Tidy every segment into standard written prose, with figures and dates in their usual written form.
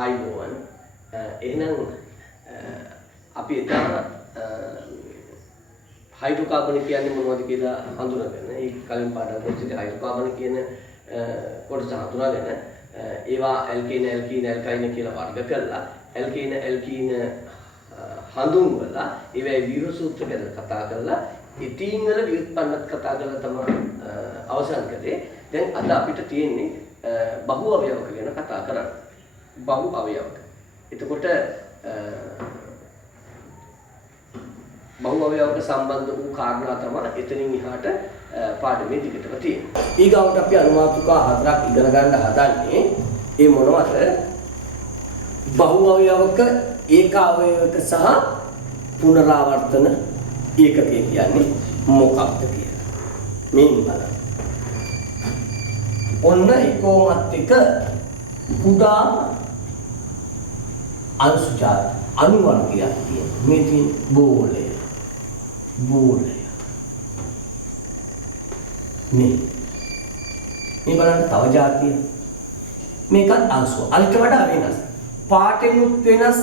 ආයිබෝවන් එහෙනම් අපි එදා හයිඩ්‍රෝකාබන් කියන්නේ මොනවද කියලා හඳුනාගෙන ඒ කලින් පාඩම් කරලා හයිඩ්‍රෝකාබන් කියන කොටස හඳුනාගෙන ඒවා ඇල්කේන ඇල්කයින කියලා වර්ග කරලා ඇල්කේන හඳුන්වලා ඒවැයි ව්‍යුහ සූත්‍ර ගැන කතා කරලා ඉතින් වල ව්‍යුත්පන්නත් කතා කරලා තමයි අවසන් කළේ. දැන් අද අපිට තියෙන්නේ බහු අවයවක ගැන කතා කරන්න. බහු අවයවක. එතකොට බහු අවයවක සම්බන්ධ වූ කාරණා තමයි එතනින් එහාට පාඩමේ දිගටම තියෙන්නේ. ඊගාවට අපි අනුමාතුකා හතරක් ඉගෙන ගන්න හදන්නේ. ඒ මොනවද? බහු අවයවක, ඒක අවයවක සහ පුනරාවර්තන ඒකකය කියන්නේ මොකක්ද කියලා. මේන් බලන්න. ඔන්න එකෝමත් එක කුඩා අංශජාත අණුවර්ගයක් තියෙනවා. මේ තියෙන බෝලය. මේ බලන්න තව જાතිය. මේකත් අංශුව. අනිත් වඩා වෙනස්. පාටෙනුත් වෙනස්,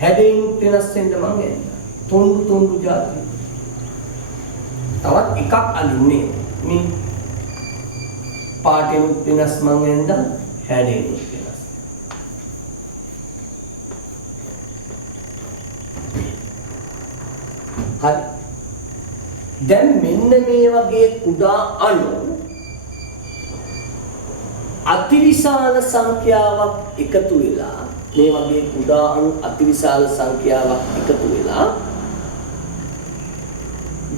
හැඩෙනුත් වෙනස් වෙන්න මම එන්නේ. තොණ්ඩු જાතිය. තවත් එකක් අඳින්නේ. මේ පාටෙනුත් වෙනස් මම එන්දා, හැඩෙනුත් වෙනස්. හරි. දැන් මෙන්න මේ වගේ කුඩා අණු අතිවිශාල සංඛ්‍යාවක් එකතු වෙලා මේ වගේ කුඩා අණු අතිවිශාල සංඛ්‍යාවක් එකතු වෙලා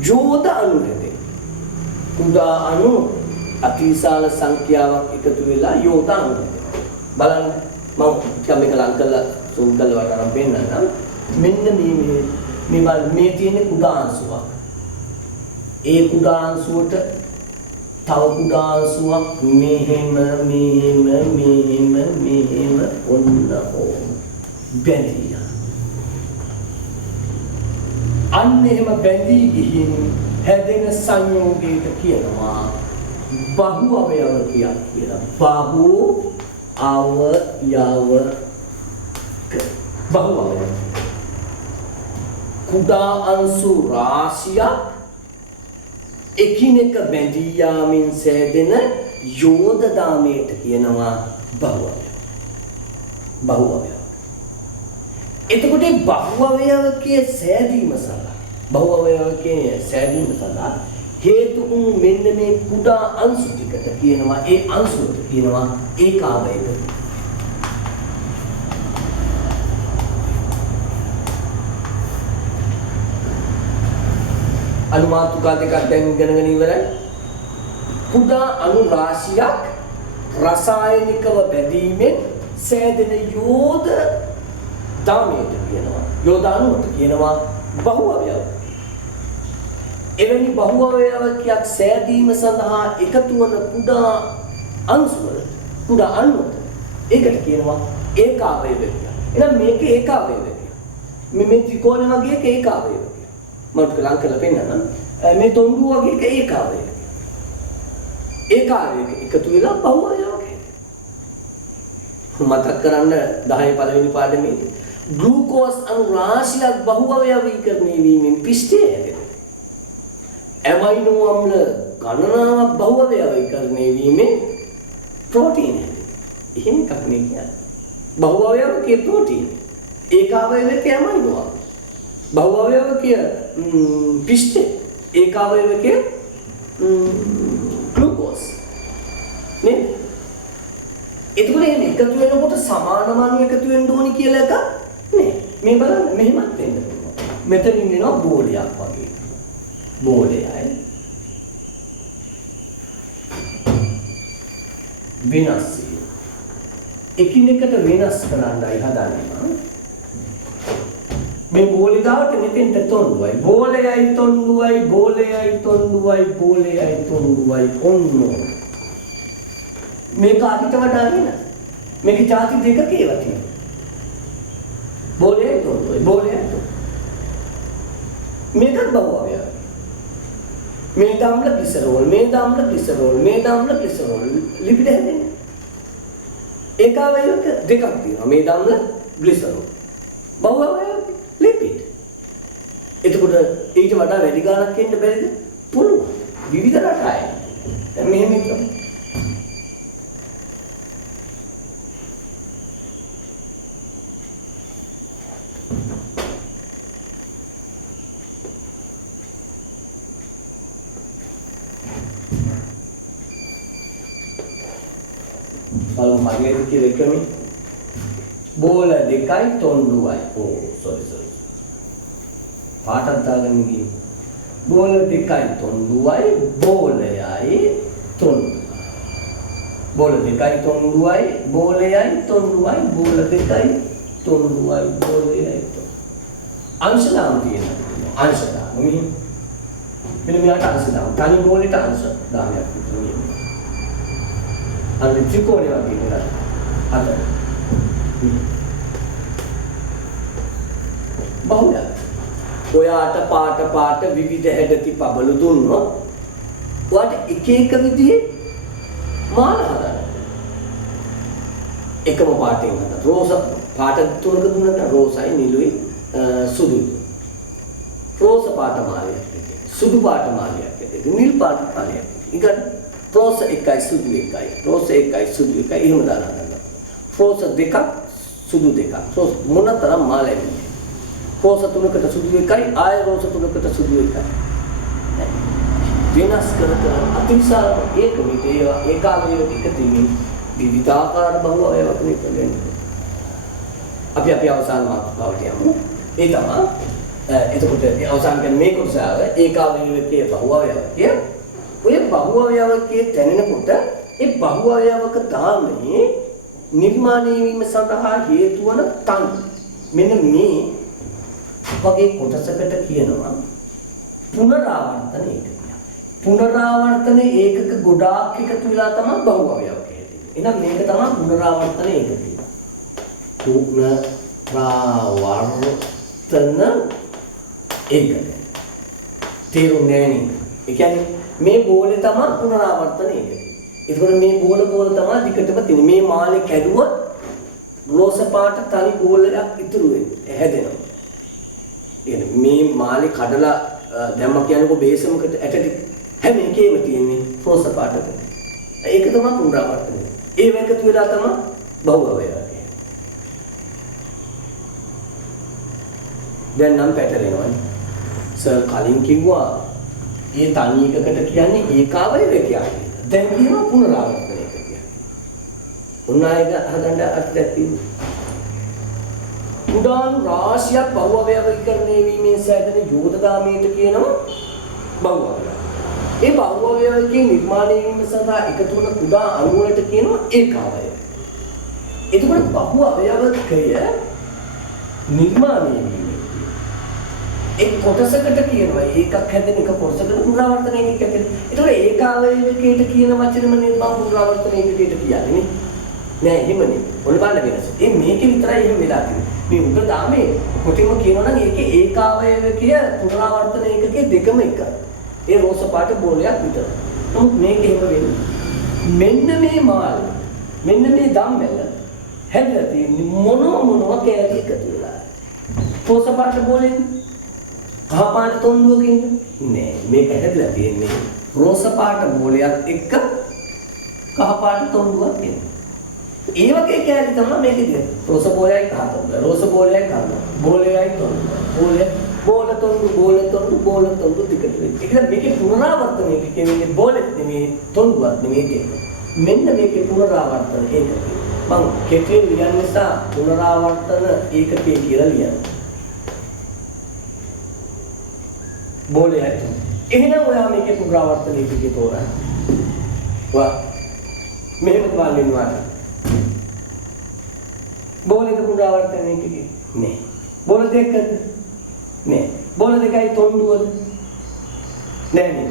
යෝධ අණු හැදේ. කුඩා අණු අතිවිශාල සංඛ්‍යාවක් එකතු වෙලා යෝධ අණු හැදේ. බලන්න මම මේක ලං කරලා සූම් කරලා වටරම් පෙන්නන්නම්. මෙන්න මේ තියෙන කුඩා අංශුවක්. ඒ කුඩා අංශුවට තව කුඩා අංශුවක් මෙහෙම ඔන්න ඕම බැඳිලා. අන්න එහෙම බැඳී ගිහින් හැදෙන සංයෝගයට කියනවා බහු අවයවකයක් කියලා. බහු අවයව. කුඩා අංශු රාශියක් එකිනෙක බැඳී යාමින් සෑදෙන යෝධ දාමයට කියනවා බහු අවයව. එතකොට බහු අවයවකයේ සෑදීම සඳහා හේතු වූ මෙන්න මේ කුඩා අංශු ටිකට කියනවා, ඒ අංශුවට කියනවා ඒකාවයව. අනුමාතුකා දෙකක් දැන් ඉගෙනගෙන ඉවරයි. කුඩා අණු රාශියක් රසායනිකව බැඳීමෙන් සෑදෙන යෝධ දාමයට කියනවා, යෝධ අණුවට කියනවා බහු අවයව. එවැනි බහු අවයවකයක් සෑදීම සඳහා එකතු වන කුඩා අංශුවල කුඩා අණුවට ඒකට කියනවා ඒකාවයව කියලා. එහෙනම් මේක ඒකාවයව කියලා. මේ ත්‍රිකෝණ වගේ ඒකාවයව. මම ලං කරලා පෙන්නන්නම්. මේ තොණ්ඩු වගේ ඒකාවයව. ඒකාවයක එකතු වෙලා බහු අවයවක. මතක් කරන්න 10 පළවෙනි පාඩමේදී ග්ලූකෝස් අණු රාශියක් බහු අවයවීකරණය වීමෙන් පිෂ්ඨය හැදෙනවා. ඇමයිනෝ අම්ල ගණනාවක් බහු අවයවීකරණය වීමෙන් ප්‍රෝටීන් හැදෙනවා. එහෙම එකක් නේ කියන්නේ. බහු අවයවකයේ ප්‍රෝටීන්. ඒකාවයවකයේ ඇමයිනෝ අම්ල. බහු අවයවකයේ පිෂ්ඨය. ඒකාවයවකයේ ග්ලූකෝස්. නේ? එතකොට මේ එකතු වෙනකොට සමානම අණු එකතු වෙන්න ඕනි කියලා එකක් නේ. මේ බලන්න මෙහෙමත් වෙන්න පුළුවන්. මෙතනින් එනවා බෝලයක් වගේ. බෝලයයි වෙනස් වීම. එකිනෙකට වෙනස් කරන්නයි හදන්නේ. මේ බෝලේ ගාවට මෙතෙන්ට තොණ්ඩුවයි. බෝලයයි තොණ්ඩුවයි ඔන්න. මේක අදිට වඩා වෙනස්. මේක ಜಾති දෙකක ඒවා තියෙනවා. බෝලයයි තොණ්ඩුවයි. මේකත් බහු අවයවයි. මේ දාම්ල ග්ලිසරෝල් ලිපිඩ හැදෙන්නේ. ඒකාවයවක දෙකක් තියෙනවා. මේ දන්න ග්ලිසරෝල්. බහුවයවක ලිපිඩ්. එතකොට ඊට වඩා වැඩි ගාණක් එන්න බැරිද? පුළුවන්. විවිධ රටායන. දැන් මෙහෙම හිතමු. Kalau magnet kira kami bola dekai tonduai. Oh, sorry. Paatan dagan ni. Bola dekai tonduai, bola ai tondu. Bola dekai tonduai, bola ai tonduai, bola dekai tonduai, bola ai tondu. Ansalam තියෙනවා. අංශදාම. මෙන්න මෙයාට අංශදාම. තනි බෝලෙට අංශදාමයක් තියෙනවා. අර ත්‍රිකෝණය වගේ නේද? අත. බහුල. ඔයාට පාට විවිධ හැඩති පබළු දුන්නොත් ඔයාට එක එක විදිහේ මාල හදන්න. එකම පාටෙන් හදන්න. රෝස පාට තුනක දුන්නද රෝසයි නිලුයි සුදුයි. රෝස පාට මාලයක් තියෙනවා. සුදු පාට මාලයක් තියෙනවා. නිල් පාට මාලයක්. ඊගොල්ලෝ රෝස එකයි සුදු එකයි. රෝස එකයි සුදු එකයි එහෙම දාලා ගන්නවා. රෝස දෙකක් සුදු දෙකක්. රෝස මොනතරම් මාලයක්ද? රෝස තුනකට සුදු එකයි ආය රෝස තුනකට සුදු එකයි. වෙනස් කර අතිවිශාල ඒකාවයව ටික තියෙන විවිධාකාර බහුවයවක් නෙවෙයි. අපි අවසාන මාතෘකාවට යමු. ඒ තමයි එතකොට අවසාන කරන මේ කොටස ඒකාවයවකයේ බහුවයවකයේ ඔය බහුවයවකයේ තැනෙනකොට ඒ බහුවයවක දාමේ නිර්මාණය වීම සඳහා හේතු වන තන් මෙන්න මේ වගේ කොටසකට කියනවා පුනරාවර්තන ඒකක. පුනරාවර්තන ඒකක ගොඩාක් එකතු වෙලා තමයි බහුවයවක හැදෙන්නේ. එහෙනම් මේක තමයි පුනරාවර්තන ඒකකය. පුනරාවර්තන ඒකක. තේරුන්නේ නැහැ. ඒ කියන්නේ මේ බෝලේ තමයි පුනරාවර්තන ඒකකය. ඒකෝර මේ බෝල තමයි දිගටම තියෙන්නේ. මේ මාලේ කැඩුවොත් රෝස පාට තනි බෝලයක් ඉතුරු වෙන්නේ හැදෙනවා. කියන්නේ මේ මාලේ කඩලා දැම්ම කියනකො බේසමකට ඇටටි හැම එකේම තියෙන්නේ රෝස පාටක. ඒක තමයි පුනරාවර්තනය. ඒ වේකතු වෙලා තමයි බහුවයව. දැන් නම් පැටලෙනවනේ. සර් කලින් කිව්වා ඒ තනි එකකට කියන්නේ ඒකාවයව කියලා. දැන් කියනවා පුනරාවර්තනය කියලා. උන්නායක හදන්න අර්ථයක් තියෙනවා. කුඩාණු රාශියක් බහුවයවීකරණය වීමෙන් සෑදෙන යෝධගාමීට කියනවා බහුවයව. ඒ බහුවයවකේ නිර්මාණය වීම සඳහා එකතු වන කුඩා අණු වලට කියනවා ඒකාවයව. එතකොට බහුවයවකය නිර්මාණය වීම එක් කොටසකට කියනවා ඒකක් හැදෙන එක කොටසකට පුනරාවර්තනය කියන්නේ. ඒතකොට ඒකාවයවකයට කියන වචනම නිර්මාණ පුනරාවර්තනය කියන්නේ නෑ එහෙමනේ. ඔන්න බලන්න වෙනස. මේකේ විතරයි එහෙම වෙලා තියෙන්නේ. මේ උඩ දාමේ කොටිම කියනවා නම් ඒකේ ඒකාවයවකය පුනරාවර්තන ඒකකේ දෙකම එකයි. ඒ රෝස පාට බෝලයක් විතරයි. නමුත් මේක එහෙම වෙන්නේ. මෙන්න මේ මාල මෙන්න මේ ධම්මෙල හැදලා තියෙන්නේ මොනවා කෑලි එකතු වෙලා. රෝස පාට බෝලෙන් කහ පාට තොණ්ඩුවකින් නෑ මේක හැදලා තියෙන්නේ රෝස පාට බෝලයක් එක්ක කහ පාට තොණ්ඩුවක් එන්නේ. ඒ වගේ කැලේ තමයි මේකේ රෝස බෝලයයි කහතොන්ද රෝස බෝලයයි කහතොන්ද බෝලයයි තොන්ද බෝල තොන්දු ටිකට ඒක මේකේ පුනරාවර්තනය කියන්නේ බෝලෙත් නෙමෙයි තොන්දුවත් නෙමෙයි කියන්නේ මෙන්න මේකේ පුනරාවර්තන ඒක මම කෙටියෙන් ලියන්න නිසා පුනරාවර්තන ඒකකේ කියලා ලියනවා බෝලයයි එහෙනම් ඔයා මේකේ පුනරාවර්තන ඒකකේ තෝරන්න වා මෙහෙම බලන්න බෝලක පුනරාවර්තනය එකකේ නෑ. බෝල දෙකද? නෑ. බෝල දෙකයි තොණ්ඩුවද? නෑ නේ.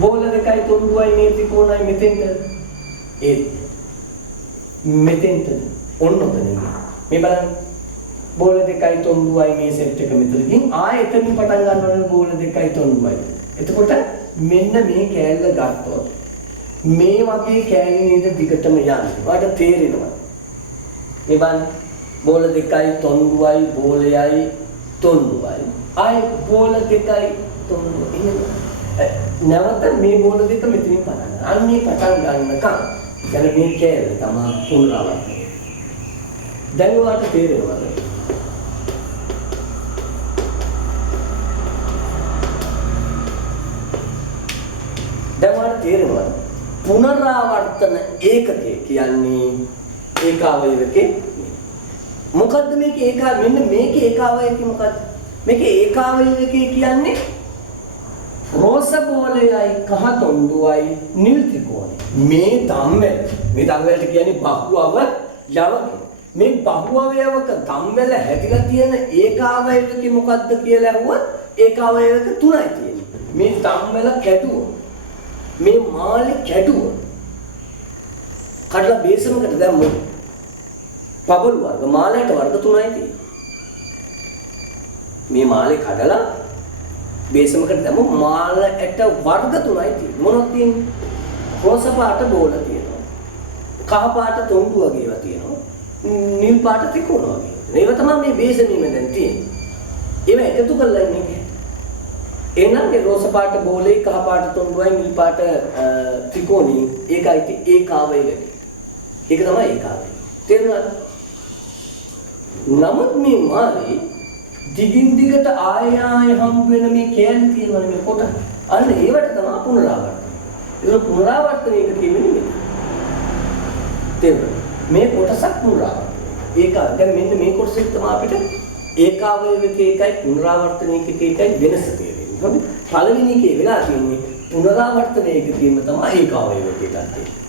බෝල දෙකයි තොණ්ඩුවයි මේ ත්‍රිකෝණයි මෙතෙන්ට මෙතෙන්ට ඔන්න ඔතනින්. මේ බලන්න. බෝල දෙකයි තොණ්ඩුවයි මේ සෙට් එක මෙතනකින් ආයෙ එතනින් පටන් ගන්නවා බෝල දෙකයි තොණ්ඩුවයි. එතකොට මෙන්න මේ කෑල්ල ගත්තොත් මේ වගේ කෑලි නේද දිගටම යන්නේ. ඔයාලට තේරෙනවා. මේ බලන්න බෝල දෙකයි තොණ්ඩුවයි බෝලයයි තොණ්ඩුවයි ආයි බෝල දෙකයි තොණ්ඩුවයි නැවත මේ බෝල දෙක මෙතනින් පටන් ගන්න. අන්නේ පටන් ගන්නකම් يعني මේ කෑල්ල තමයි පුනරාවර්තනය. දැන් ඔයාලට තේරෙනවද? දැන් ඔයාලට තේරෙනවද? පුනරාවර්තන ඒකකය කියන්නේ ඒකාවයවකේ මොකද්ද මේක මෙන්න මේක ඒකාවයවකේ මොකද්ද? මේක ඒකාවයවකේ කියන්නේ රෝස බෝලයයි කහ තොණ්ඩුවයි නිල් ත්‍රිකෝණය. මේ ධම්වැලට කියන්නේ බහුවව යවක. මේ බහුවවයවක ධම්වැල හැදිලා තියෙන ඒකාවයවකේ මොකද්ද කියලා අහුවොත් ඒකාවයවක තුනයි තියෙන්නේ. මේ ධම්වැල කැඩුවොත් මේ මාළේ කැඩුවොත් කඩලා බේසමකට දැම්මොත් පබල් වර්ග මාළයට වර්ග තුනයි තියෙන්නේ. මේ මාළේ කඩලා බේසමකට දැම්මොත් මාළයට වර්ග තුනයි තියෙන්නේ. මොනවද තියෙන්නේ? රෝස පාට බෝල තියෙනවා. කහ පාට තොණ්ඩු වගේ ඒවා තියෙනවා. නිල් පාට ත්‍රිකෝණ වගේ. මේව තමයි මේ බේසමීම දැන් තියෙන්නේ. ඒවා එකතු කරලා ඉන්නේ. එහෙනම් මේ රෝස පාට බෝලේ කහ පාට තොණ්ඩුවයි නිල් පාට ත්‍රිකෝණී ඒකයි ඒකාවයවකේ. ඒක තමයි ඒකාවය. තේරුණාද? නමුත් මේ මාළේ දිගින් දිගට ආය හම් වෙන මේ කෑලි තියෙනවනේ මේ කොට. අන්න ඒවට තමයි පුනරාවර්තනය. ඒක පුනරාවර්තනය කියන්නේ තේරුණා. මේ කොටසක් පුනරාවර්තනය. ඒක දැන් මෙන්න මේ කොටසෙත් තමයි අපිට ඒකාවයවකේ එකයි පුනරාවර්තනයක එකයි වෙනස තේරෙන්නේ. හරිද? පළවෙනි එකේ වෙලා තියෙන්නේ පුනරාවර්තනයක තියෙන තමයි ඒකාවයවකේ ගන්න.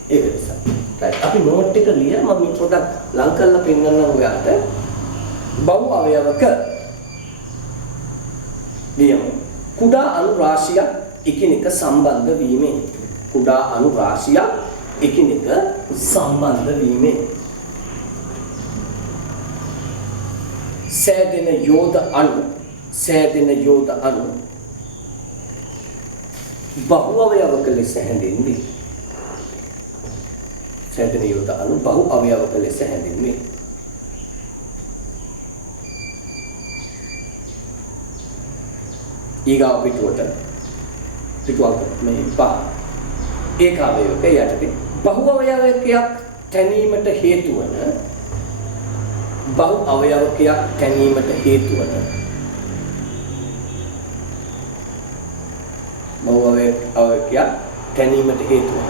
ඒක නිසා. right. අපි නෝට් එක ලියලා මම මේ පොඩක් ලං කරලා පෙන්නන්න ඔයාලට බහු අවයවක නියම කුඩා අණු රාශියක් එකිනෙක සම්බන්ධ වීමෙන් කුඩා අණු රාශියක් එකිනෙක සම්බන්ධ වීමෙන් සෑදෙන යෝධ අණු බහු අවයවක ලෙස හැඳින්වේ. සෑදෙන යෝධ අණු බහු අවයවක ලෙස හැඳින්වේ. ඊගා පිටුවක මේ පහ ඒකාවයවක යටතේ බහු අවයවකයක් තැනීමට හේතු වන බහු අවයවකයක් තැනීමට හේතු වන බහු අවයවකයක් තැනීමට හේතු වන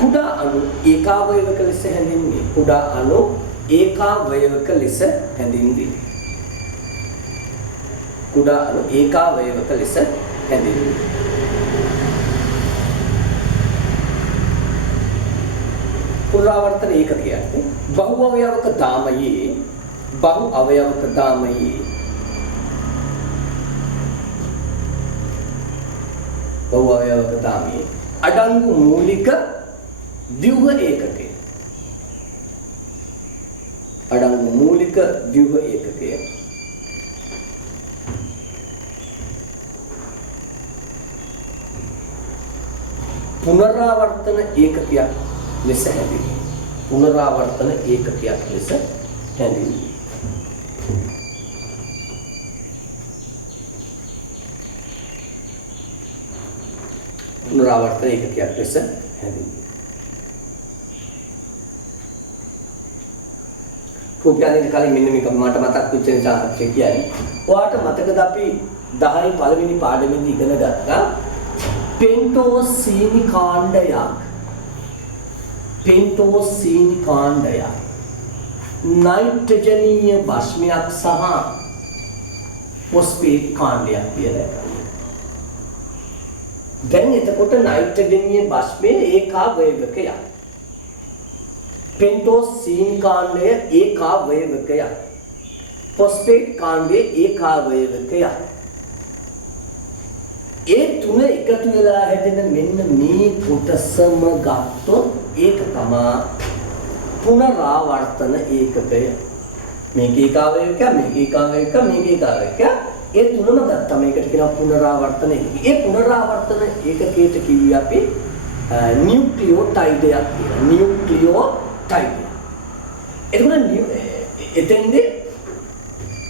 කුඩා අණු ඒකාවයවක ලෙස හැඳින්වේ. කුඩා අණු ඒකාවයවක ලෙස හැඳින්වේ. කුඩා අණු ඒකාවයවක ලෙස හැඳින්වේ. පුනරාවර්තන ඒකකයන්ට බහු අවයවක දාමයේ අඩංගු මූලික ව්‍යුහ ඒකකය. පුනරාවර්තන ඒකකයක් ලෙස හැඳින්වේ. පුනරාවර්තන ඒකකයක් ලෙස හැඳින්වේ. පුනරාවර්තන ඒකකයක් ලෙස හැඳින්වේ. කුපියන්නේ කලින් මෙන්න මේක මට මතක් වෙච්ච නිසා කියන්නේ. ඔයාට මතකද අපි 10 පළවෙනි පාඩමේදී ඉගෙන ගත්තා පෙන්ටෝසීනි කාණ්ඩයක් නයිට්‍රජනීය භස්මයක් සහ ෆොස්ෆේට් කාණ්ඩයක් කියලා එකක්. දැන් එතකොට නයිට්‍රජනීය භස්මයේ ඒකාවයවකයක්. පෙන්ටෝසීනි කාණ්ඩය ඒකාවයවකයක්. ෆොස්ෆේට් කාණ්ඩය ඒකාවයවකයක්. ඒ තුන එකතු වෙලා හැදෙන මෙන්න මේ කොටසම ගත්තොත් ඒක තමයි පුනරාවර්තන ඒකකය. මේක ඒකාවයවක ඒ තුනම ගත්තා මේකට කියනවා පුනරාවර්තන ඒකක. ඒ පුනරාවර්තන ඒකකයට කිව්වේ අපි නියුක්ලියෝටයිඩයක් කියලා. එතකොට එතෙන්දී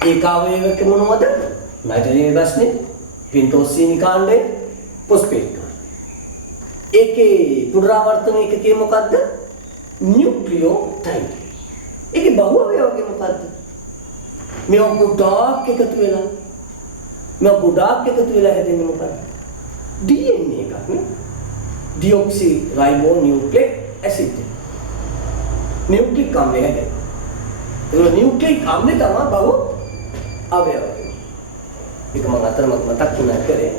ඒකාවයවක මොනවද? නයිට්‍රජන් රසනේ, පින්ටෝසීනි කාණ්ඩය, ෆොස්ෆේට් කාණ්ඩය. ඒකේ පුනරාවර්තන ඒකකයේ මොකද්ද? න්යුක්ලියෝටයිඩ්. ඒකේ බහුවයවකේ මොකද්ද? මේ ගොඩාක් එකතු වෙලා හැදෙන්නේ මොකද්ද? DNA එකක් නේ. ඩිऑක්සි රයිබෝ නියුක්ලික් ඇසිඩ්. නියුක්ලික් අම්ලය හැදෙන්නේ. ඒ නියුක්ලික් අම්ලය තමයි බහුව අවයව. ඒක මම අතරම මතක් වුණා කරේ.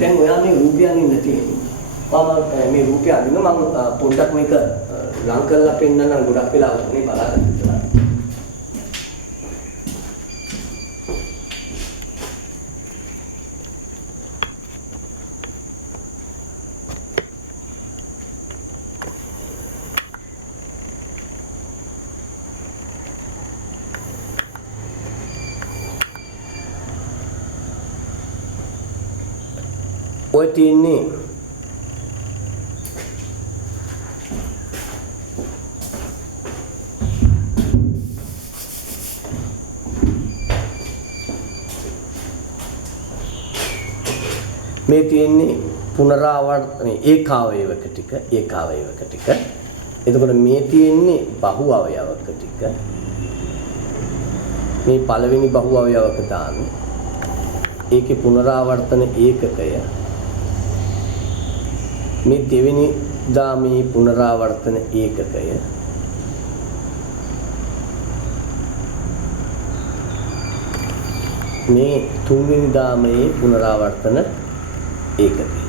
දැන් ඔයා මේ රූපය අඳින්න තියෙනවා. මම මේ රූපය අඳින මම පොඩ්ඩක් මේක ලං කරලා පෙන්නන්න ගොඩක් වෙලාවක් මේ බලන්න ඉතලා. ඔය තියන්නේ මේ තියෙන්නේ පුනරාවර්තන ඒකාවයවක ටික. එතකොට මේ තියෙන්නේ බහු අවයවක ටික. මේ පළවෙනි බහු අවයවක දාන්නේ. ඒකේ පුනරාවර්තන ඒකකය. මේ දෙවෙනි දාමේ පුනරාවර්තන ඒකකය. මේ තුන්වෙනි දාමේ පුනරාවර්තන ඒකකය.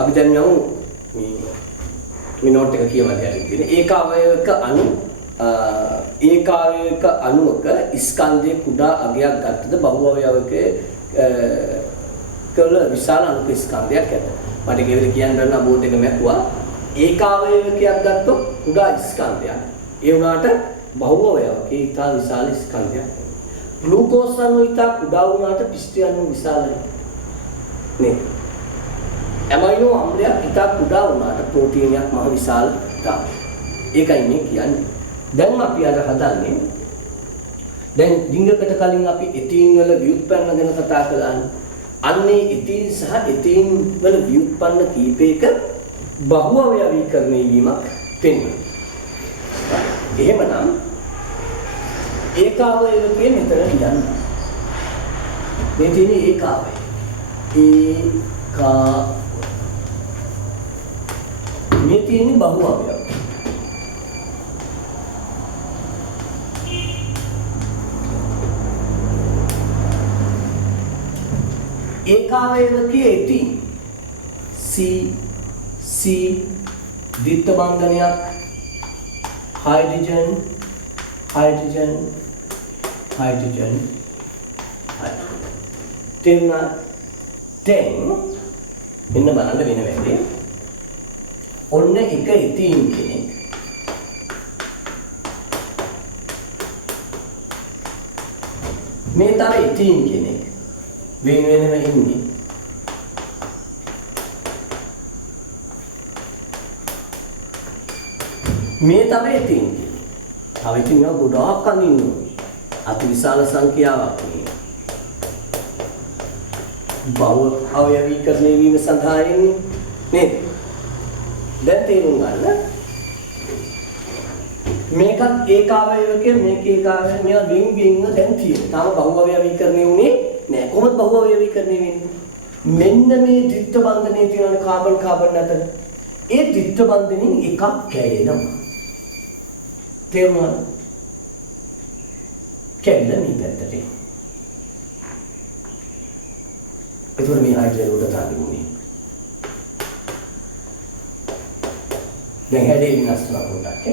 අපි දැන් යමු මේ නෝට් එක කියවන්න යටින් තියෙන ඒකාවයවක අණුවක ස්කන්ධයේ කුඩා අගයක් ගත්තද බහුවයවක කළ විශාල අණුක ස්කන්ධයක් ඇත. මට ඒක විදිහට කියන්න බැරි බෝඩ් එක මැකුවා. ඒකාවයවකයක් ගත්තොත් කුඩා ස්කන්ධයක්. ඒ වුණාට බහුවයවක ඊට විශාල ස්කන්ධයක්. ග්ලූකෝස් අණුව ඊට කුඩා වුණාට පිෂ්ඨ අණුව විශාලයි. නේ. ඇමයිනෝ අම්ලයක් ඉතා කුඩා වුණාට ප්‍රෝටීනයක් මහ විශාල තමයි. ඒකයි මේ කියන්නේ. දැන් අපි අද හදන්නේ දැන් ඩිංගකට කලින් අපි එතීන් වල ව්‍යුත්පන්න ගැන කතා කළානේ. අන්නේ එතීන් සහ එතීන් වල ව්‍යුත්පන්න කීපයක බහුවයවීකරණය වීමක් පෙන්වනවා. එහෙමනම් ඒකාවයවකයේ මෙතන කියන්න. මේ තියෙන්නේ ඒකාවය. මේ තියෙන්නේ බහු අවයව. ඒකාවයවකයේ ඇති C ද්විත්ව බන්ධනයක් හයිඩ්‍රජන් තේරුණා? දැන් මෙන්න බලන්න වෙන වැඩේ. ඔන්න එක එතීන් කෙනෙක් මේ තව එතීන් කෙනෙක් වෙන වෙනම ඉන්නේ. මේ තමයි එතීන් කෙනෙක්. තව ඉතින් ගොඩාක් අනින්නවා. අති විශාල සංඛ්‍යාවක් මේ බහුව අවයවීකරණය වීම සඳහා එන්නේ නේද? දැන් තේරුම් ගන්න. මේකත් ඒකාවයවක මේක ඒකාවය මේවා වින්ගින්ව දැන් තියෙනවා. තාම බහුවවය විකරණය උනේ නෑ. කොහොමද බහුවවය විකරණය වෙන්නේ? මෙන්න මේ ද්විත්ව බන්ධනයේ තියෙන කාබන් අතර ඒ ද්විත්ව බන්ධනෙන් එකක් කැයෙනවා. තේරුණාද? කැඩෙන මේ පැත්තට. ඒතකොට මේ හයිඩ්‍රජන් උඩ තාපින්නේ. දැන් හැදේ විනාශ වෙනවා පොඩ්ඩක්.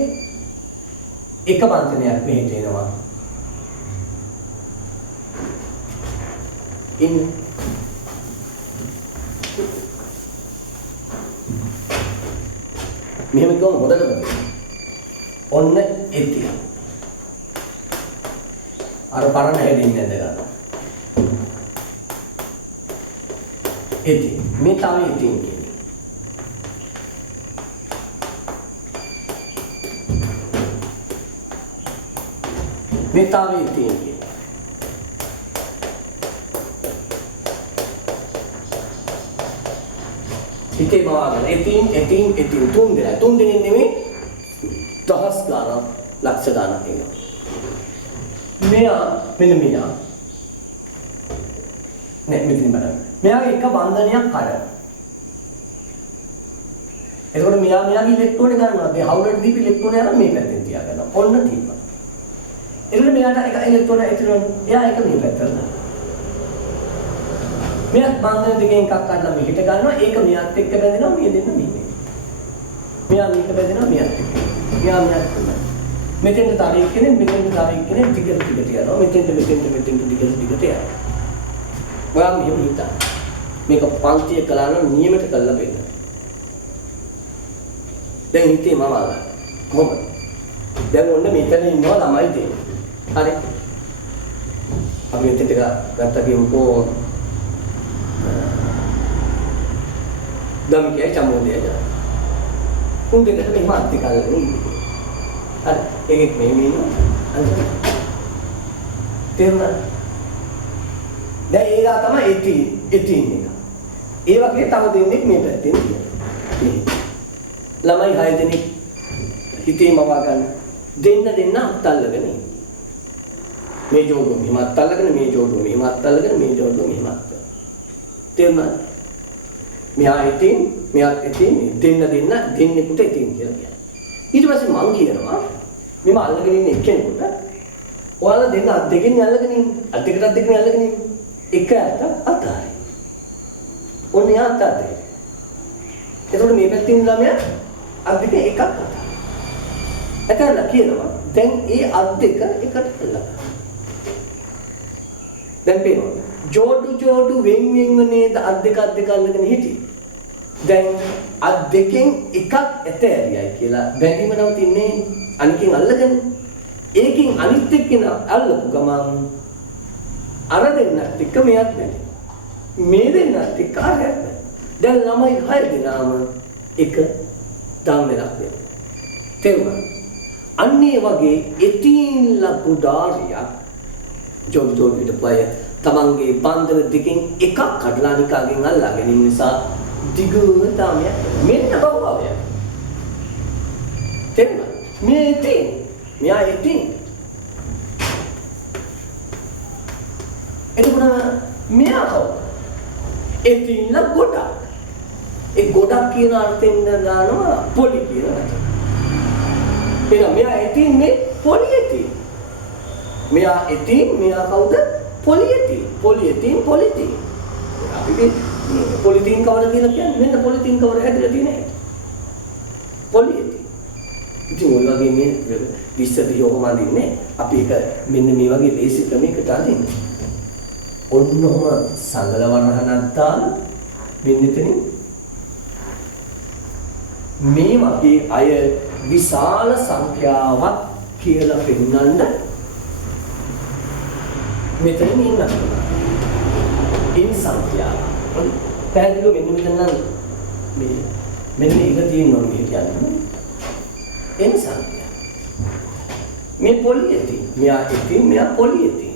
එක බන්ධනයක් මෙහෙට එනවා. ඉන්න. මෙහෙම ගියොත් හොඳටම ඔන්න එති. අර පරණ හැදෙන්නේ නැද ගන්න. එති. මේ තමයි එතින් කියන්නේ. මේ තමයි එතින් කියන්නේ. හිතේ මාගෙන එතින් තුන් දෙනෙක් නෙමෙයි දහස් ගාණක් ලක්ෂ ගාණක් එනවා. මෙයා මෙන්න මෙයා නේ මෙතන බලන්න. මෙයාගේ එක බන්ධනයක් කඩන. එතකොට මෙයාගේ ඉලෙක්ට්‍රෝන ගන්නවා. මේ හවුලට දීපු ඉලෙක්ට්‍රෝන යන මේ පැත්තෙන් තියාගන්නවා. ඔන්න තියපන්. එතකොට මෙයාට එක ඉලෙක්ට්‍රෝන ඇතුළේ එයා එක මේ පැත්තට දානවා. මෙයාත් බන්ධන දෙකෙන් එකක් කඩලා මෙහෙට ගන්නවා. ඒක මෙයාත් එක්ක බැඳෙනවා. මේ දෙන්න මේ. මෙයා මේක බැඳෙනවා මෙයාත් එක්ක. මෙයා මෙයාත් එක්ක. මෙතෙන්ට තව එක්කෙනෙක් මෙතෙන්ට තව එක්කෙනෙක් ටිකට යනවා. මෙතෙන්ට ටිකට යනවා. ඔයා මෙහෙම හිතා. මේක පන්තිය කළා නම් නියමයට කළා වෙන්න. දැන් හිතේ මම ආවා. කොහොමද? දැන් ඔන්න මෙතන ඉන්නවා ළමයි දෙන්නේ. හරි. අපි මෙතෙන්ට ගත්තා කියමුකෝ. දම්කේ චමෝදේ ගා. උන්දේකට මෙහෙම අත්ති කල්ලාගෙන ඉන්නේ. හරි. ඒකෙත් මේ ඉන්නවා. තේරුණා? දැන් ඒලා තමයි එතින් එක. ඒ වගේ තව දෙන්නෙක් මේ පැත්තෙන් තියෙනවා. ළමයි 6 දෙනෙක් හිතේ මවා ගන්න. දෙන්න අත්ල්ලගෙන ඉන්නේ. මේ ජෝඩුව මෙහෙම අත්ල්ලගෙන මේ ජෝඩුව මෙහෙම අත්ල්ලගෙන මේ ජෝඩුව මෙහෙම අත්ල්ලගෙන. තේරුණාද? මෙයා එතින් මෙයාත් එතින් දෙන්නෙකුට එතින් කියලා කියනවා. ඊට පස්සේ මං කියනවා මෙම අල්ලගෙන ඉන්න එක්කෙනෙකුට ඔයාලා දෙන්න අත් දෙකෙන් අල්ලගෙන ඉන්න. අත් දෙකට අත් දෙකෙන් අල්ලගෙන ඉන්න. එක අත අතාරයි. ඔන්න යා අතාරයි. එතකොට මේ පැත්තෙන් ළමයා අත් දෙක එකක් අතාරයි. එතනලා කියනවා දැන් ඒ අත් දෙක එකට අල්ලගන්න. දැන් පේනවා. ජෝඩු වෙන් නේද අත් දෙක අල්ලගෙන හිටියේ. දැන් අත් දෙකෙන් එකක් ඇතෑරියයි කියලා බැඳීම නවතින්නේ අනිකෙන් අල්ලගෙන. ඒකෙන් අනිත් එක්කෙන අල්ලපු ගමන් අර දෙන්නත් එක්ක මෙයත් නැති. මේ දෙන්නත් එක්ක අරයක් නැහැ. දැන් ළමයි 6 දෙනාම එක ධම්මයක් වෙනවා. තේරුණා? අන්නේ වගේ එතින් ලකුඩාරියක් ජොබ් විතරයි තමන්ගේ බන්ධන දෙකෙන් එකක් කඩලා නිකාගෙන් අල්ලා ගැනීම නිසා දිගටම මෙන්න බවවය. තේරුණා? මේ එතින් මෙයා එතින් එතකොට මෙයා කවුද? එතින් ගොඩක්. ඒ ගොඩක් කියන අර්ථයෙන් දානවා පොලි කියන වචන. එහෙනම් මෙයා එතින් මේ පොලි එතින්. මෙයා එතින් මෙයා කවුද? පොලි එතින්. පොලිතින්. අපි මේ පොලිතින් කවර කියලා කියන්නේ මෙන්න පොලිතින් කවර හැදලා තියෙන එක. පොලි එතින්. ඉතින් ඔය වගේ මේ විස්තර යොමු අදින්නේ අපි එක මෙන්න මේ වගේ ලේසි ක්‍රමයකට අදින්නේ. ඔන්නෝම සංගල වර්ණහනක් දාලා මෙන්න එතනින් මේ වගේ අය විශාල සංඛ්‍යාවක් කියලා පෙන්වන්න මෙතනින් ඉන්නවා. ඉන් සංඛ්‍යාව. පැහැදිලිව මෙන්න මෙතන මේ මෙන්න එක තියෙනවා මේ කියන්නේ. එන් සංඛ්‍යාව. මේ පොලියති. මෙයා පොලියති.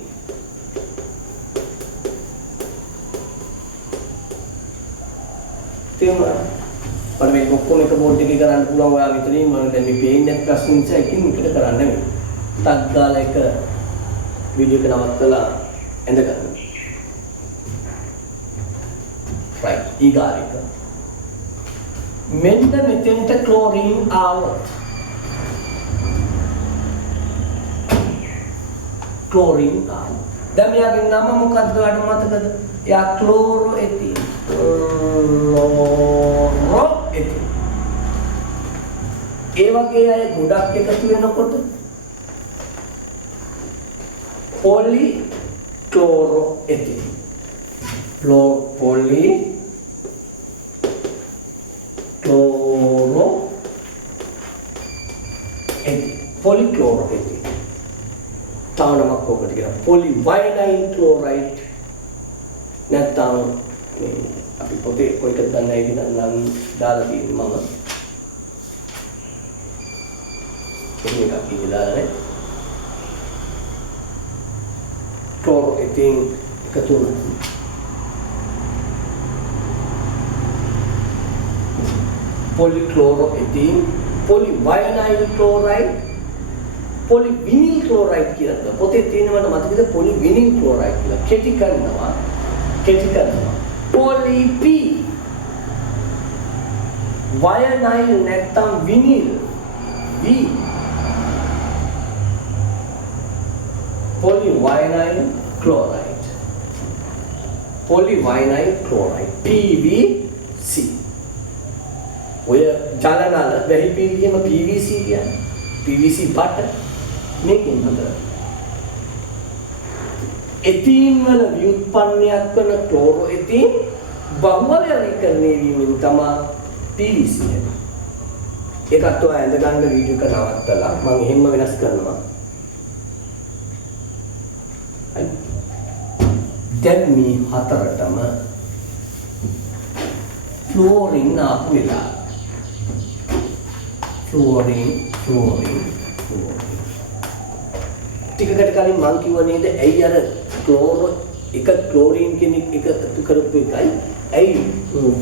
මට මේක ඔක්කොම එක බෝඩ් එකේ කරන්න පුළුවන් ඔයා විතරින් මම දැන් මේ පේන්නේ ප්‍රශ්න නිසා එකින් එකට කරන්න නෙමෙයි. ටක් ගාලා එක වීඩියෝ එක නවත්තලා එඳ ගන්න. right ඊගාරික. මෙන්න මෙතෙන්ට ක්ලෝරින් ආවොත් ක්ලෝරින් ආවොත් දැන් මෙයාගේ නම මොකක්ද ඔයාලට මතකද? එයා ක්ලෝරෝ එතින්. ඒ වගේ අය ගොඩක් එකතු වෙනකොට පොලි ක්ලෝරෝ එතින්. පොලි ක්ලෝරෝ එතින්. පොලි ක්ලෝරෝ එතින්. තව නමක් ඔකට කියනවා පොලි වයනයිල් ක්ලෝරයිඩ්. නැත්නම් අපි පොතේ කොයිකද දන්නේ කියන නම් දාලා තියෙන්නේ මම. ඒක අපි දාලා නේ. ක්ලෝරෝ එතින් එකතු වෙනවා. polychloro ethene, polyvinyl chloride, polyvinyl chloride කියලා තමයි. පොතේ තියෙනවට මතකද polyvinyl chloride කියලා. කෙටි කරනවා. poly P vinyl නැත්නම් vinyl V polyvinyl chloride PVC ඔය ජලනල වැහි පීලියම PVC කියන්නේ PVC බට මේකෙන් හදලා එතීන් වල ව්‍යුත්පන්නයක් වන ක්ලෝරෝ එතීන් බහුවර්ගීකරණය වීමෙන් තමයි PVC එන්නේ. ඒකත් ඔය ඇඳ ගන්න වීඩියෝ එක නවත්තලා මම එහෙම වෙනස් කරනවා. හරි. දැන් මේ හතරටම ෆ්ලෝරින් ආපු වෙලා ෆ්ලෝරින් ටිකකට කලින් මම කිව්වා නේද ඇයි අර ක්ලෝරෝ එක ක්ලෝරින් කෙනෙක් එකතු කරපු එකයි ඇයි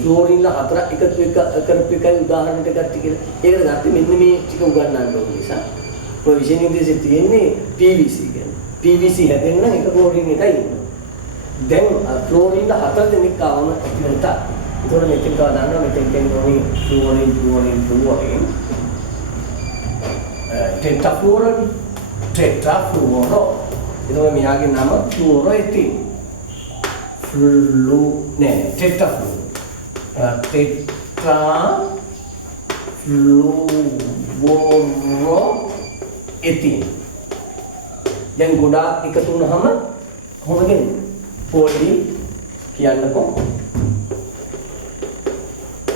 ෆ්ලෝරින් ලා හතර එකතු කරපු එකයි උදාහරණයක් ගත්තා කියලා. ඒකට ගත්තේ මෙන්න මේ ටික උගන්වන්න ඕන නිසා. ඔය විශේෂ නිර්දේශය තියෙන්නේ PVC කියන්නේ. PVC හැදෙන්න නම් එක ක්ලෝරින් එකයි ඉන්නවා. දැන් ක්ලෝරින් ලා හතර දෙනෙක් ආවම ඉතින්ට ඒතකොට මෙතෙන් කව දන්නවා මෙතෙන් කියන්නේ ෆ්ලෝරින් ටෙට්‍රාෆ්ලුරෝ එතකොට මෙයාගේ නම ෆ්ලෝරෝ එතින් ටෙට්‍රාෆ්ලුරෝ එතින් දැන් ගොඩාක් එකතු වුණාම කොහොමද වෙන්නේ පොලි කියන්නකෝ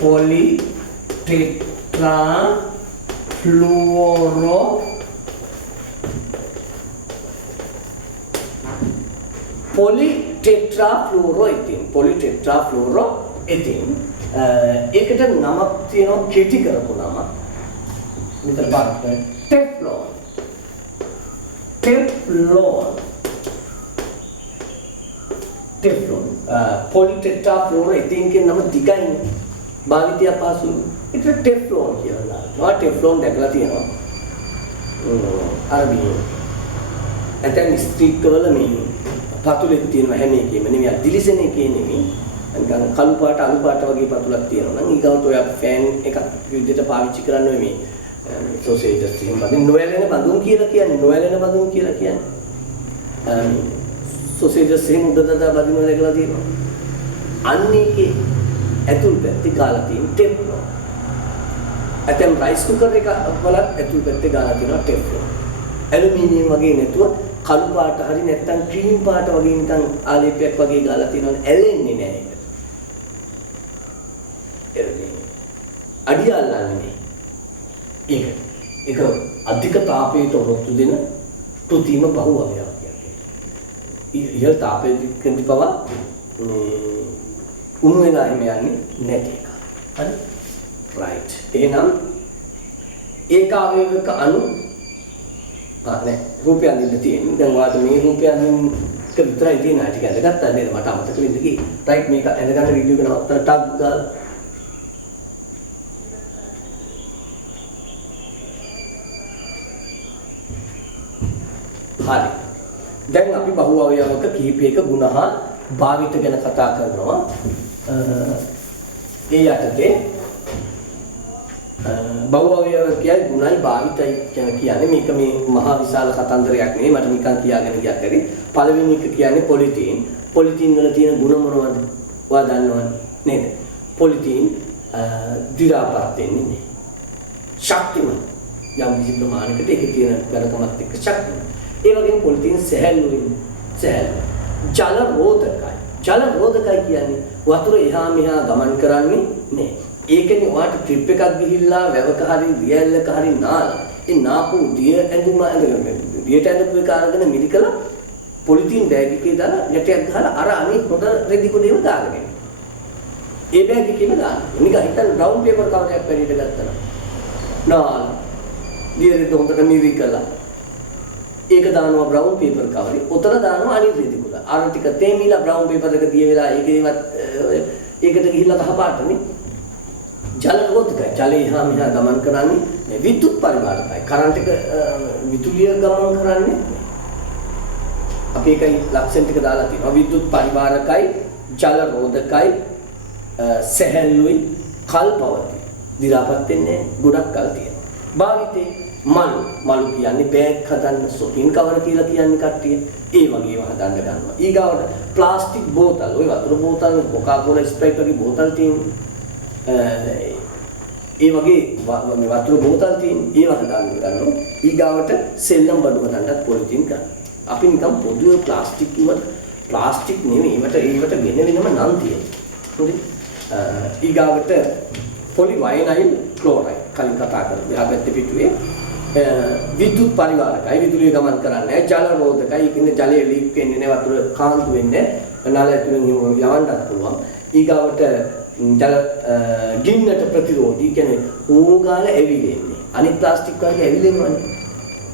poly tetrafluoro polytetrafluoroethene ඒකට නමක් තියෙනවා කෙටි කරපු නම මෙතන බලන්න ටෙෆ්ලෝන් polytetrafluoroethene කියන නම දිගයි භාවිතය පාසු ඒක ටෙෆ්ලෝන් කියලා දානවා. ටෙෆ්ලෝන් දැකලා තියෙනවා. අරබියේ. ඇතැම් ස්ත්‍රීක් වල මේ පතුලේ තියෙන හැම එකෙම නෙමෙයි දිලිසෙන එකේ නෙමෙයි. නිකන් කළු පාට අලු පාට වගේ පතුලක් තියෙනවා නම් ඊගවට ඔය ෆෑන් එකක් විදිහට පාවිච්චි කරන්න ඔය මේ සෝසේජස් එහෙම බඳින් නොයැලෙන බඳුන් කියලා කියන්නේ. සෝසේජස් එහෙම උඩට බඳිනවා දැකලා තියෙනවා. අන්න ඒකේ ඇතුල් පැත්තේ ගාලා තියෙන ටෙෆ්ලෝන්. ඇතැම් රයිස් කුකර් එක වලත් ඇතුල් පැත්තේ ගාලා තියෙනවා ටෙෆ්ලෝන්. ඇලුමිනියම් වගේ නැතුව කළු පාට හරි නැත්නම් ක්‍රීම් පාට වගේ නිකන් ආලේපයක් වගේ ගාලා තියෙනවා ඇලෙන්නේ නැහැ ඒක. එන්නේ. අඩිය අල්ලන්නේ නැහැ. ඒක අධික තාපයට ඔරොත්තු දෙන කෘත්‍රිම බහුවවයක් කියන්නේ. ඉහළ තාපයකින් පවා උණු වෙලා එහෙම යන්නේ නැති එක. හරි? right. එහෙනම් ඒකාවේවක අණු නෑ රූපයන් දෙන්න තියෙන්නේ. දැන් ඔයාලට මේ රූපයන් එක විතරයි තියෙන ටික ඇඳගත්තා නේද? මට අමතක වෙන්න ගියේ. right මේක ඇඳගන්න වීඩියෝ එක නවත්තලා ටග් ගාලා හරි. දැන් අපි බහුව අවයවක කිහිපයක ගුණ හා භාවිත ගැන කතා කරනවා. ඒ යටතේ බහුව අවයව කියයි ගුණයි භාවිතයි කියන්නේ මේක මේ මහා විශාල කතන්දරයක් නෙවෙයි මට නිකන් කියාගෙන ගියක් ඇති. පළවෙනි එක කියන්නේ පොලිතීන්. පොලිතීන් වල තියෙන ගුණ මොනවද? ඔයා දන්නවද නේද? පොලිතීන් දි รา පත් වෙන්නේ නේ. ශක්තිමත්. යම් කිසි ප්‍රමාණයකට ඒකේ තියෙන ගණකමත් එක්ක ශක්තිමත්. ඒ වගේම පොලිතීන් සැහැල්ලු ජල රෝධකයි. ජල රෝධකයි කියන්නේ වතුර එහා මෙහා ගමන් කරන්නේ නෑ. ඒකනේ ඔයාට ට්‍රිප් එකක් ගිහිල්ලා වැවක හරි දියැලක හරි නාලා. ඒ නාපු දිය ඇඳුම ඇඳගෙන දියට ඇඳපු එක අරගෙන මිරිකලා පොලිතීන් බෑග් එකේ දාලා යටයක් ගහලා අර අනේ පොඩ රෙදි කොටේම දාගෙන. ඒ බෑග් එකේම දාන්න. නිකන් හිතන්න බ්‍රවුන් පේපර් කවරයක් වැඩිට ගත්තා නම්. නාලා දියරෙද්ද හොඳට මිරිකලා ඒක දානවා බ්‍රවුන් පේපර් කවරේ. උතර දානවා අනිත් රෙදි කුල. අර ටික තේමිලා බ්‍රවුන් පේපර් එක දිය වෙලා ඒකට ගිහිල්ලා කහ පාටනේ. ජල රෝධකයි. ජලය එහා මෙහා ගමන් කරන්නේ විද්‍යුත් පරිවාරකයි. කරන්ට් එක විදුලිය ගමන් කරන්නේ. අපි ඒකයි ලක්ෂණ ටික දාලා තියෙනවා. විද්‍යුත් පරිවාරකයි, ජල රෝධකයි, සැහැල්ලුයි, කල්පවති. දි รา පත් වෙන්නේ ගොඩක් කල් තියෙනවා. භාවිතේ මලු කියන්නේ බෑග් හදන්න shopping cover කියලා කියන්නේ කට්ටිය. ඒ වගේම හදන්න ගන්නවා. ඊගාවට ප්ලාස්ටික් බෝතල්, ඔය වතුර බෝතල්, කොකාකෝලා ස්ප්‍රයිට් වගේ බෝතල් තියෙනවා. ඒ වගේ මේ වතුර බෝතල් තියෙන ඒවා හදාගෙන ගන්නවා. ඊගාවට සෙල්ලම් බඩු හදන්නත් පොලිතින් ගන්නවා. අපි නිකන් පොදුවේ ප්ලාස්ටික් කිව්වත් ප්ලාස්ටික් නෙමෙයි. ඒවට වෙන වෙනම නම් තියෙනවා. හරි. ඊගාවට පොලිවයිනයිල් ක්ලෝරයිඩ් කලින් කතා කරා. එහා පැත්තේ පිටුවේ විද්‍යුත් පරිවාරකයි විදුලිය ගමන් කරන්නේ ජල රෝධකයි. ඒකින්ද ජලය ලීක් වෙන්නේ නැහැ. වතුර කාන්තු වෙන්නේ නල ඇතුලෙන් යවන්නත් පුළුවන්. ඊගාවට ජල ගින්නට ප්‍රතිරෝධී කියන්නේ ඕගාල ඇවිලෙන්නේ. අනිත් ප්ලාස්ටික් වගේ ඇවිලෙනවනේ.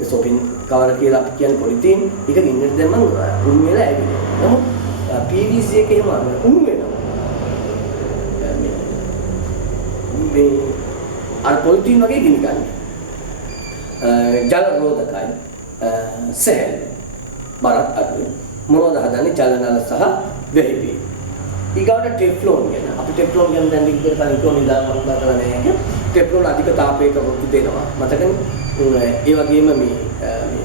ඒ shopping cover කියලා අපි කියන්නේ පොලිතීන්. ඒක ගින්නට දැම්මම උණු වෙලා ඇවිලෙනවා. නමුත් PVC එක එහෙම උණු වෙනවා. මේ අර පොලිතීන් වගේ ගිනි ගන්න. ජල රෝධකයි සැහැල්ලු බරක් අඩුයි. මොනවද හදන්නේ? ජල නල සහ වැහිපි. ඊගාවට ටෙෆ්ලෝන් ගැන. අපි ටෙෆ්ලෝන් ගැන දැන් ඉස්සර කලින් කොහොමද කතා කරන්නේ නැහැ. ටෙෆ්ලෝන් අධික තාපයක වෘත්ති දෙනවා. මතකනේ? ඒ වගේම මේ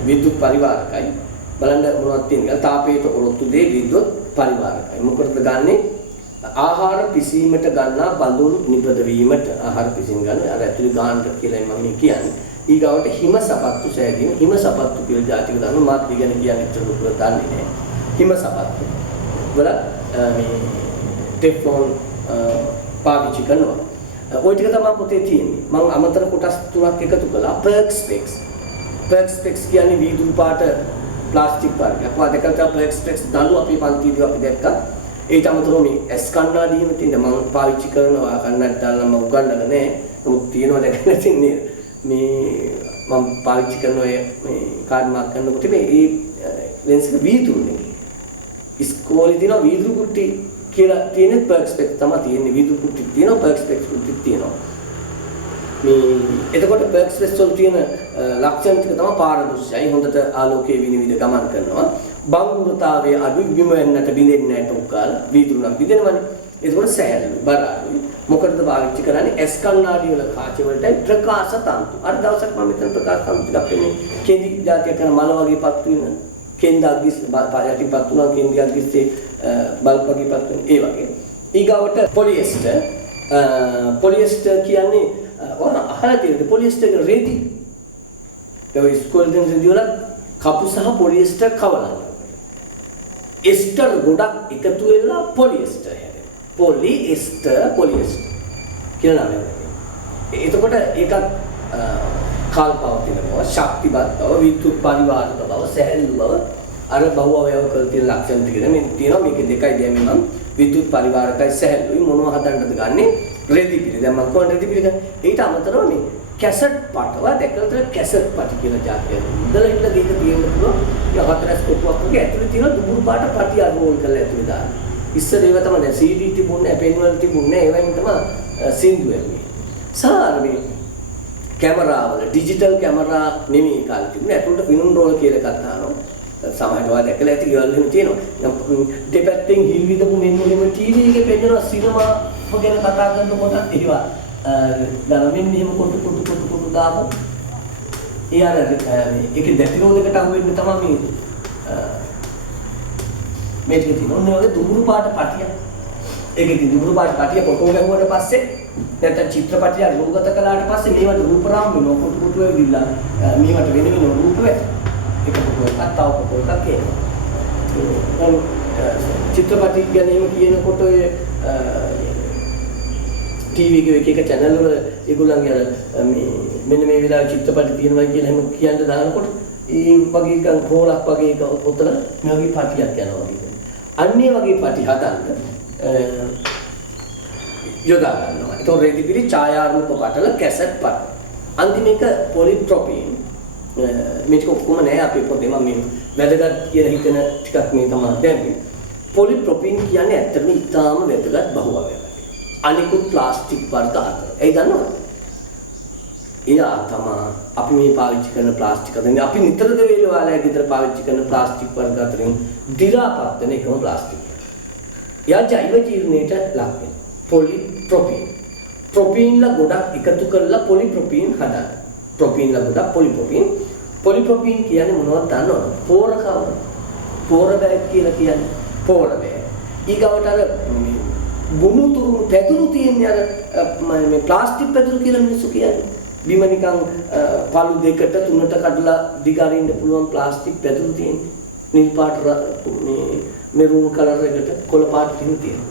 විද්‍යුත් පරිවාරකයි. බලන්න මොනවද තියෙන්නේ? තාපයට ඔරොත්තු දෙයි විද්‍යුත් පරිවාරකයි. මොකටද ගන්නෙ? ආහාර පිසීමට ගන්නා බඳුන් නිපද වීමට ආහාර පිසීම ගන්න. අර ඇතුළේ ගාන්න කියලා මම කියන්නේ. ඊගාවට හිම සපත්තු සෑදීම. හිම සපත්තු කියලා ජාතික දාන මාත් ඉගෙන කියන්නේ චුරුක දන්නේ නැහැ. හිම සපත්තු වල මේ ටෙෆ්ලෝන් පාවිච්චි කරනවා. ওই ටික තමයි පොතේ තියෙන්නේ. මම අමතර කොටස් තුනක් එකතු කළා. පර්ක්ස්පෙක්ස්. පර්ක්ස්පෙක්ස් කියන්නේ වීදුරු පාට ප්ලාස්ටික් වර්ගයක්. මම දැක්කා පර්ක්ස්පෙක්ස් දළු අපි පන්තිදී අපි දැක්කා. ඒට අමතරව මේ ඇස් කණ්ණාඩි එහෙම තියෙන මම පාවිච්චි කරනවා. කණ්ණාඩි දාලා මම උගන්නගෙන නැහැ. නමුත් තියෙනවා දැකලා තින්නේ. මේ මම පාවිච්චි කරන ඔය මේ කාඩ් මාක් කරනකොට මේ ලෙන්ස් එක වීදුරුනේ. ඉස්කෝලේ තියෙන වීදුරු කුට්ටි කියලා තියෙන පර්ක්ස්පෙක්ස් තමයි තියෙන්නේ. වීදුරු කුට්ටි තියෙනවා පර්ක්ස්පෙක්ස් කුට්ටි තියෙනවා. මේ එතකොට පර්ක්ස්පෙක්ස් වල තියෙන ලක්ෂණ ටික තමයි පාරදර්ශයි. හොඳට ආලෝකයේ විනිවිද ගමන් කරනවා. බංගුරතාවයේ අඩු බිම වෙන්නට බින්දෙන්නේ නැහැ ටොක්කාල. වීදුරු නම් බින්දෙනවනේ. එතකොට සෑහළු බර අඩුයි. මොකටද පාවිච්චි කරන්නේ? ඇස් කණ්ණාඩි වල කාච වලටයි ප්‍රකාශ තන්තු. අර දවසක් මම මෙතන ප්‍රකාශ තන්තු ටිකක් එන්නේ කෙඳි જાතියක් කරන මල වගේ පත්තු වෙන කෙන්දක් දිස් යටිපත් තුනක් කෙන්දියක් දිස්සේ බල්බ් වගේ පත්තු වෙන ඒ වගේ. ඊගාවට පොලියස්ටර් කියන්නේ අහලා තියෙනද පොලියස්ටර් රෙදි. ඒ ඉස්කෝලේ දෙන රෙදි වල කපු සහ පොලියස්ටර් කවලා. එස්ටර් ගොඩක් එකතු වෙලා පොලියස්ටර් හැදෙනවා. පොලියස්ටර් කියලා නම. එතකොට ඒකත් කාල්පවතින බව, ශක්තිමත් බව, විද්‍යුත් පරිවාරක බව, සැහැල්ලු බව අර බහුවයව කළ තියෙන ලක්ෂණ ටික නේ තියෙනවා. මේක දෙකයි දැන් මම විද්‍යුත් පරිවාරකයි සැහැල්ලුයි මොනවා හදන්නද ගන්නෙ? රෙදි පිළි. දැන් මම කොහොමද රෙදි පිළි ගන්නේ? ඊට අමතරව මේ කැසට් පටව දැකලා කැසට් පටි කියලා જાතියක්. ඉඳලා ඉන්න දෙක තියෙන්න පුළුවන්. ඒ හතරස් කොටුවක් වගේ ඇතුලේ තියෙන දුඹුරු පාට පටි රෝල් කරලා ඇතුලේ දාන්න. ඉස්සර ඒවා තමයි CD තිබුණේ, පෙන් වල තිබුණේ. ඒවෙන් තමයි සින්දු වෙන්නේ. සාරමේ කැමරාවල ඩිජිටල් කැමරා නෙමෙයි කාලේ තිබුණේ. ඇතුලට ෆිල්ම් රෝල් කියලා එකක් දානවා. සමහරව දැකලා ඇති ගෙවල් එහෙම තියෙනවා. දෙපැත්තෙන් හිල් විදපු මෙන්න ටීවී එකේ පෙන්නන සිනමා ගැන කතා කරනකොට ඒවා ගමමින් මෙහෙම කොටු දාපු ඒ අර ඒකේ දැතිරෝධයකට අහු වෙන්න තමයි මේක තියෙනවා. ඔන්න ඔය දුඹුරු පාට පටිය. ඒකේ තියෙන දුඹුරු පාට පටිය ෆොටෝ ගැහුවට පස්සේ නැත්නම් චිත්‍රපටිය රූපගත කළාට පස්සේ මේවට රූපරාම වෙනවා. කොටු වෙවිලා මේවට වෙන රූප වෙයි. ඒක ෆොටෝ එකක් තව ෆොටෝ එකක් එනවා. චිත්‍රපටි ගැන එහෙම කියනකොට ඔය ටීවී එකේ එක channel වල ඒගොල්ලන්ගේ අර මෙන්න මේ වෙලාවේ චිත්‍රපටි තියෙනවා කියලා එහෙම කියන්න දානකොට ඒ වගේ එකක් හෝලක් වගේ එක ඔතන මේ වගේ පටියක් යනවා වගේ. අන්නේ වගේ පටි හදන්න යොදා ගන්නවා. ඒක රෙදිපිලි ඡායාරූප පටල කැසට් පට. අන්තිම එක පොලිප්‍රොපීන් මේක ඔක්කොම නෑ අපේ පොතේ මම මේ වැදගත් කියලා හිතන ටිකක් මේ තමයි දැන්නේ. පොලිප්‍රොපීන් කියන්නේ ඇත්තටම ඉතාම වැදගත් බහුවවයක්. අනිකුත් ප්ලාස්ටික් වර්ග අතර. ඒ දන්නවද? එයා තමයි අපි මේ පාවිච්චි කරන ප්ලාස්ටික් අතරින් අපි නිතර දෙවිල වාලයක් විතර පාවිච්චි කරන ප්ලාස්ටික් වර්ග අතරින් දිරාපත් වෙන එකම ප්ලාස්ටික්. එයා ජෛව ජීවණයට ලක් වෙනවා. පොලිප්‍රොපීන්. ප්‍රොපීන්ලා ගොඩක් එකතු කරලා පොලිප්‍රොපීන් හදනවා. ප්‍රොපීන්ලා ගොඩක් පොලිප්‍රොපීන්. පොලිප්‍රොපීන් කියන්නේ මොනවද දන්නවද? පෝර කවර. පෝර බෑග් කියලා කියන්නේ පෝර බෑග්. ඊගවට අර ගුණුතුරු පැදුරු තියෙන අර මේ ප්ලාස්ටික් පැදුරු කියලා මිනිස්සු කියන්නේ. බිම නිකන් පළු දෙකට තුනට කඩලා දිගාරින්න පුළුවන් ප්ලාස්ටික් පැදුරු තියෙන. නිල් පාට මේ මෙරුන් කලර් එකට කොළ පාට තියෙන.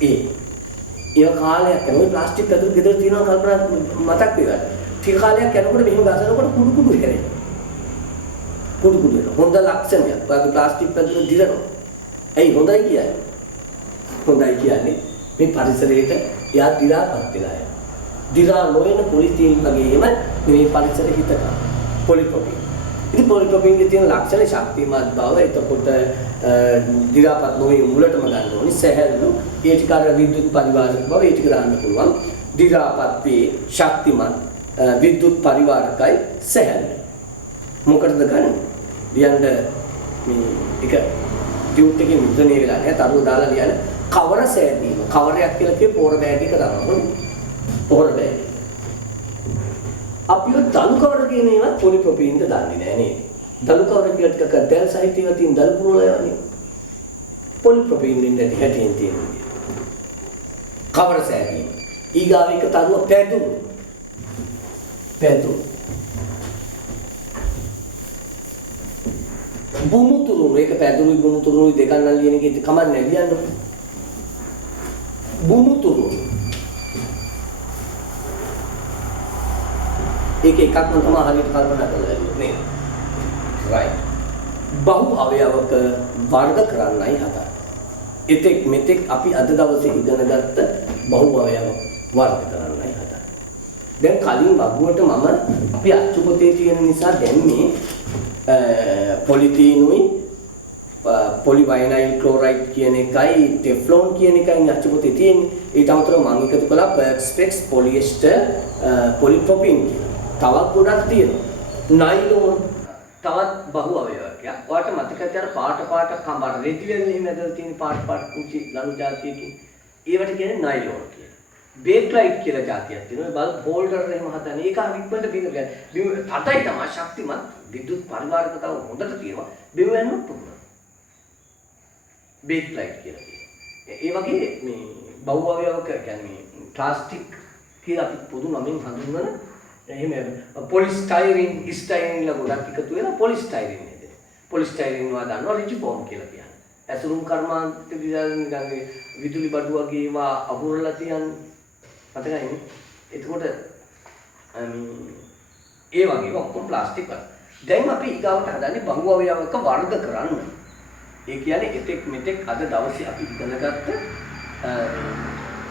ඒ කාලයක් යනකොට ප්ලාස්ටික් පැදුරු ගෙදර තියෙනවා කල්පනා මතක් වෙනවා. ටික කාලයක් යනකොට මෙහෙම ගසනකොට කුඩු කුඩු හැරෙනවා. කුඩු කුඩු වෙනවා. හොඳ ලක්ෂණයක්. ඔයගේ ප්ලාස්ටික් පැදුරු දිරනවා. ඇයි හොඳයි කියන්නේ? හොඳයි කියන්නේ මේ පරිසරයට යා දිරාපත් වෙලා යනවා. දිරා නොවන පොලිතීන් වගේම මේ පරිසර හිතක පොලිප්‍රොපීන්. ඉතින් පොලිප්‍රොපීන්ගේ තියෙන ලක්ෂණ ශක්තිමත් බව එතකොට දිරාපත් නොවේ මුලටම ගන්න ඕනි සැහැල්ලු ඒ ටික අර විද්‍යුත් පරිවාරක බව ඒ ටික දාන්න පුළුවන්. දිරාපත් වේ ශක්තිමත් විද්‍යුත් පරිවාරකයි සැහැල්ලු. මොකටද ගන්න? ලියන්න මේ එක ටියුට් එකේ මුද්‍රණය වෙලා නැහැ තරුව දාලා ලියන්න කවර සෑදීම. කවරයක් කියලා කියේ පෝර බෑග් එක දානවා. පෝර බෑග්. අපි දළු කවර කියන ඒවා පොලිප්‍රොපීන්ද දන්නේ නැහැ නේද? දළු කවර කියලා ටිකක් දැල් සහිතව තියෙන දළු පුරවල යන්නේ. පොලිප්‍රොපීන් දෙන්නේ හැටින් තියෙනවා. කවර සෑදීම. ඊගාව එක තරුව පැදුරු. පැදුරු. බුමුතුරු මේක පැදුරුයි බුමුතුරුයි දෙකක් නම් ලියන එකේ කමන්නේ ලියන්න. බුමුතුරු ඒක එකක්ම තමයි හරියට කල්පනා කරලා නේද? right. බහු අවයවක වර්ග කරන්නයි හදන්නේ. එතෙක් මෙතෙක් අපි අද දවසේ ඉගෙනගත්ත බහු අවයව වර්ග කරන්නයි හදන්නේ. දැන් කලින් වගුවට මම අපි අච්චු පොතේ තියෙන නිසා දැන් මේ පොලිතීනුයි පොලිවයිනයිල් ක්ලෝරයිඩ් කියන එකයි ටෙෆ්ලෝන් කියන එකයි අච්චු පොතේ තියෙන්නේ. ඊට අමතරව මම එකතු කළා පර්ක්ස්පෙක්ස් පොලියස්ටර් පොලිප්‍රොපීන් කියලා. තවත් ගොඩක් තියෙනවා. නයිලෝන් තවත් බහු අවයවයක්. ඔයාලට මතකද අර පාට කඹර රෙදි වලින් එහෙම ඇදලා තියෙන පාට කුංචි ලනු જાතියකින් ඒවට කියන්නේ නයිලෝන් කියලා. බේක්ලයිට් කියලා જાතියක් තියෙනවා. බල්බ් හෝල්ඩර් එහෙම හදන්නේ. ඒක හරියට බිම තටයි තමයි ශක්තිමත් විද්‍යුත් පරිවාරක තව හොඳට තියෙනවා. බිම වෙනවත් පුළුවන්. බේක්ලයිට් කියලා කියනවා. ඒ වගේ මේ බහු අවයවක කියන්නේ ප්ලාස්ටික් කියලා අපි පොදු නමින් හඳුන්වන එහෙම පොලිස්ටයිරින් ස්ටයිරින් ලා ගොඩක් එකතු වෙලා පොලිස්ටයිරින් නේද? පොලිස්ටයිරින් වා දානවා රිජිෆෝම් කියලා කියන්නේ. ඇසුරුම් කර්මාන්ත විද්‍යාවේ විදුලි බඩු වගේ ඒවා අහුරලා තියන්නේ. මතකයිනේ. එතකොට ඒ වගේ ඔක්කොම ප්ලාස්ටික් වල. දැන් අපි ඊගාවට හදන්නේ බහු අවයවක වර්ග කරන්න. ඒ කියන්නේ එතෙක් මෙතෙක් අද දවසේ අපි ඉගෙනගත්ත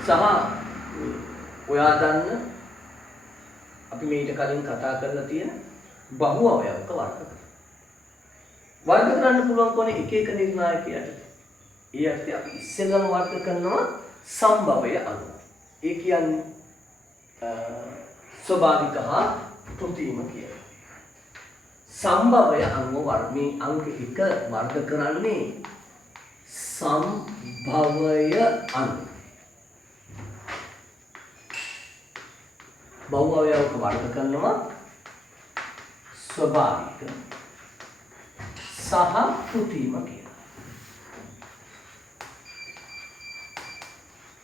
සහ ඔයා දන්න අපි මේකට කලින් කතා කරලා තියෙන බහු අවයවක වර්ග කරන. වර්ග කරන්න පුළුවන් කොනේ එක එක නිර්ණායකයට. ඒ අර්ථය අපි ඉස්සෙල්ලම වර්ග කරනවා සම්භවය අනුව. ඒ කියන්නේ ස්වභාවික හා කෘත්‍රිම කියලා. සම්භවය අනුව මේ අංක 1 වර්ග කරන්නේ සම්භවය අනුව. බහුව අවයවක වර්ග කරනවා ස්වභාවික සහ කෘතිම කියලා.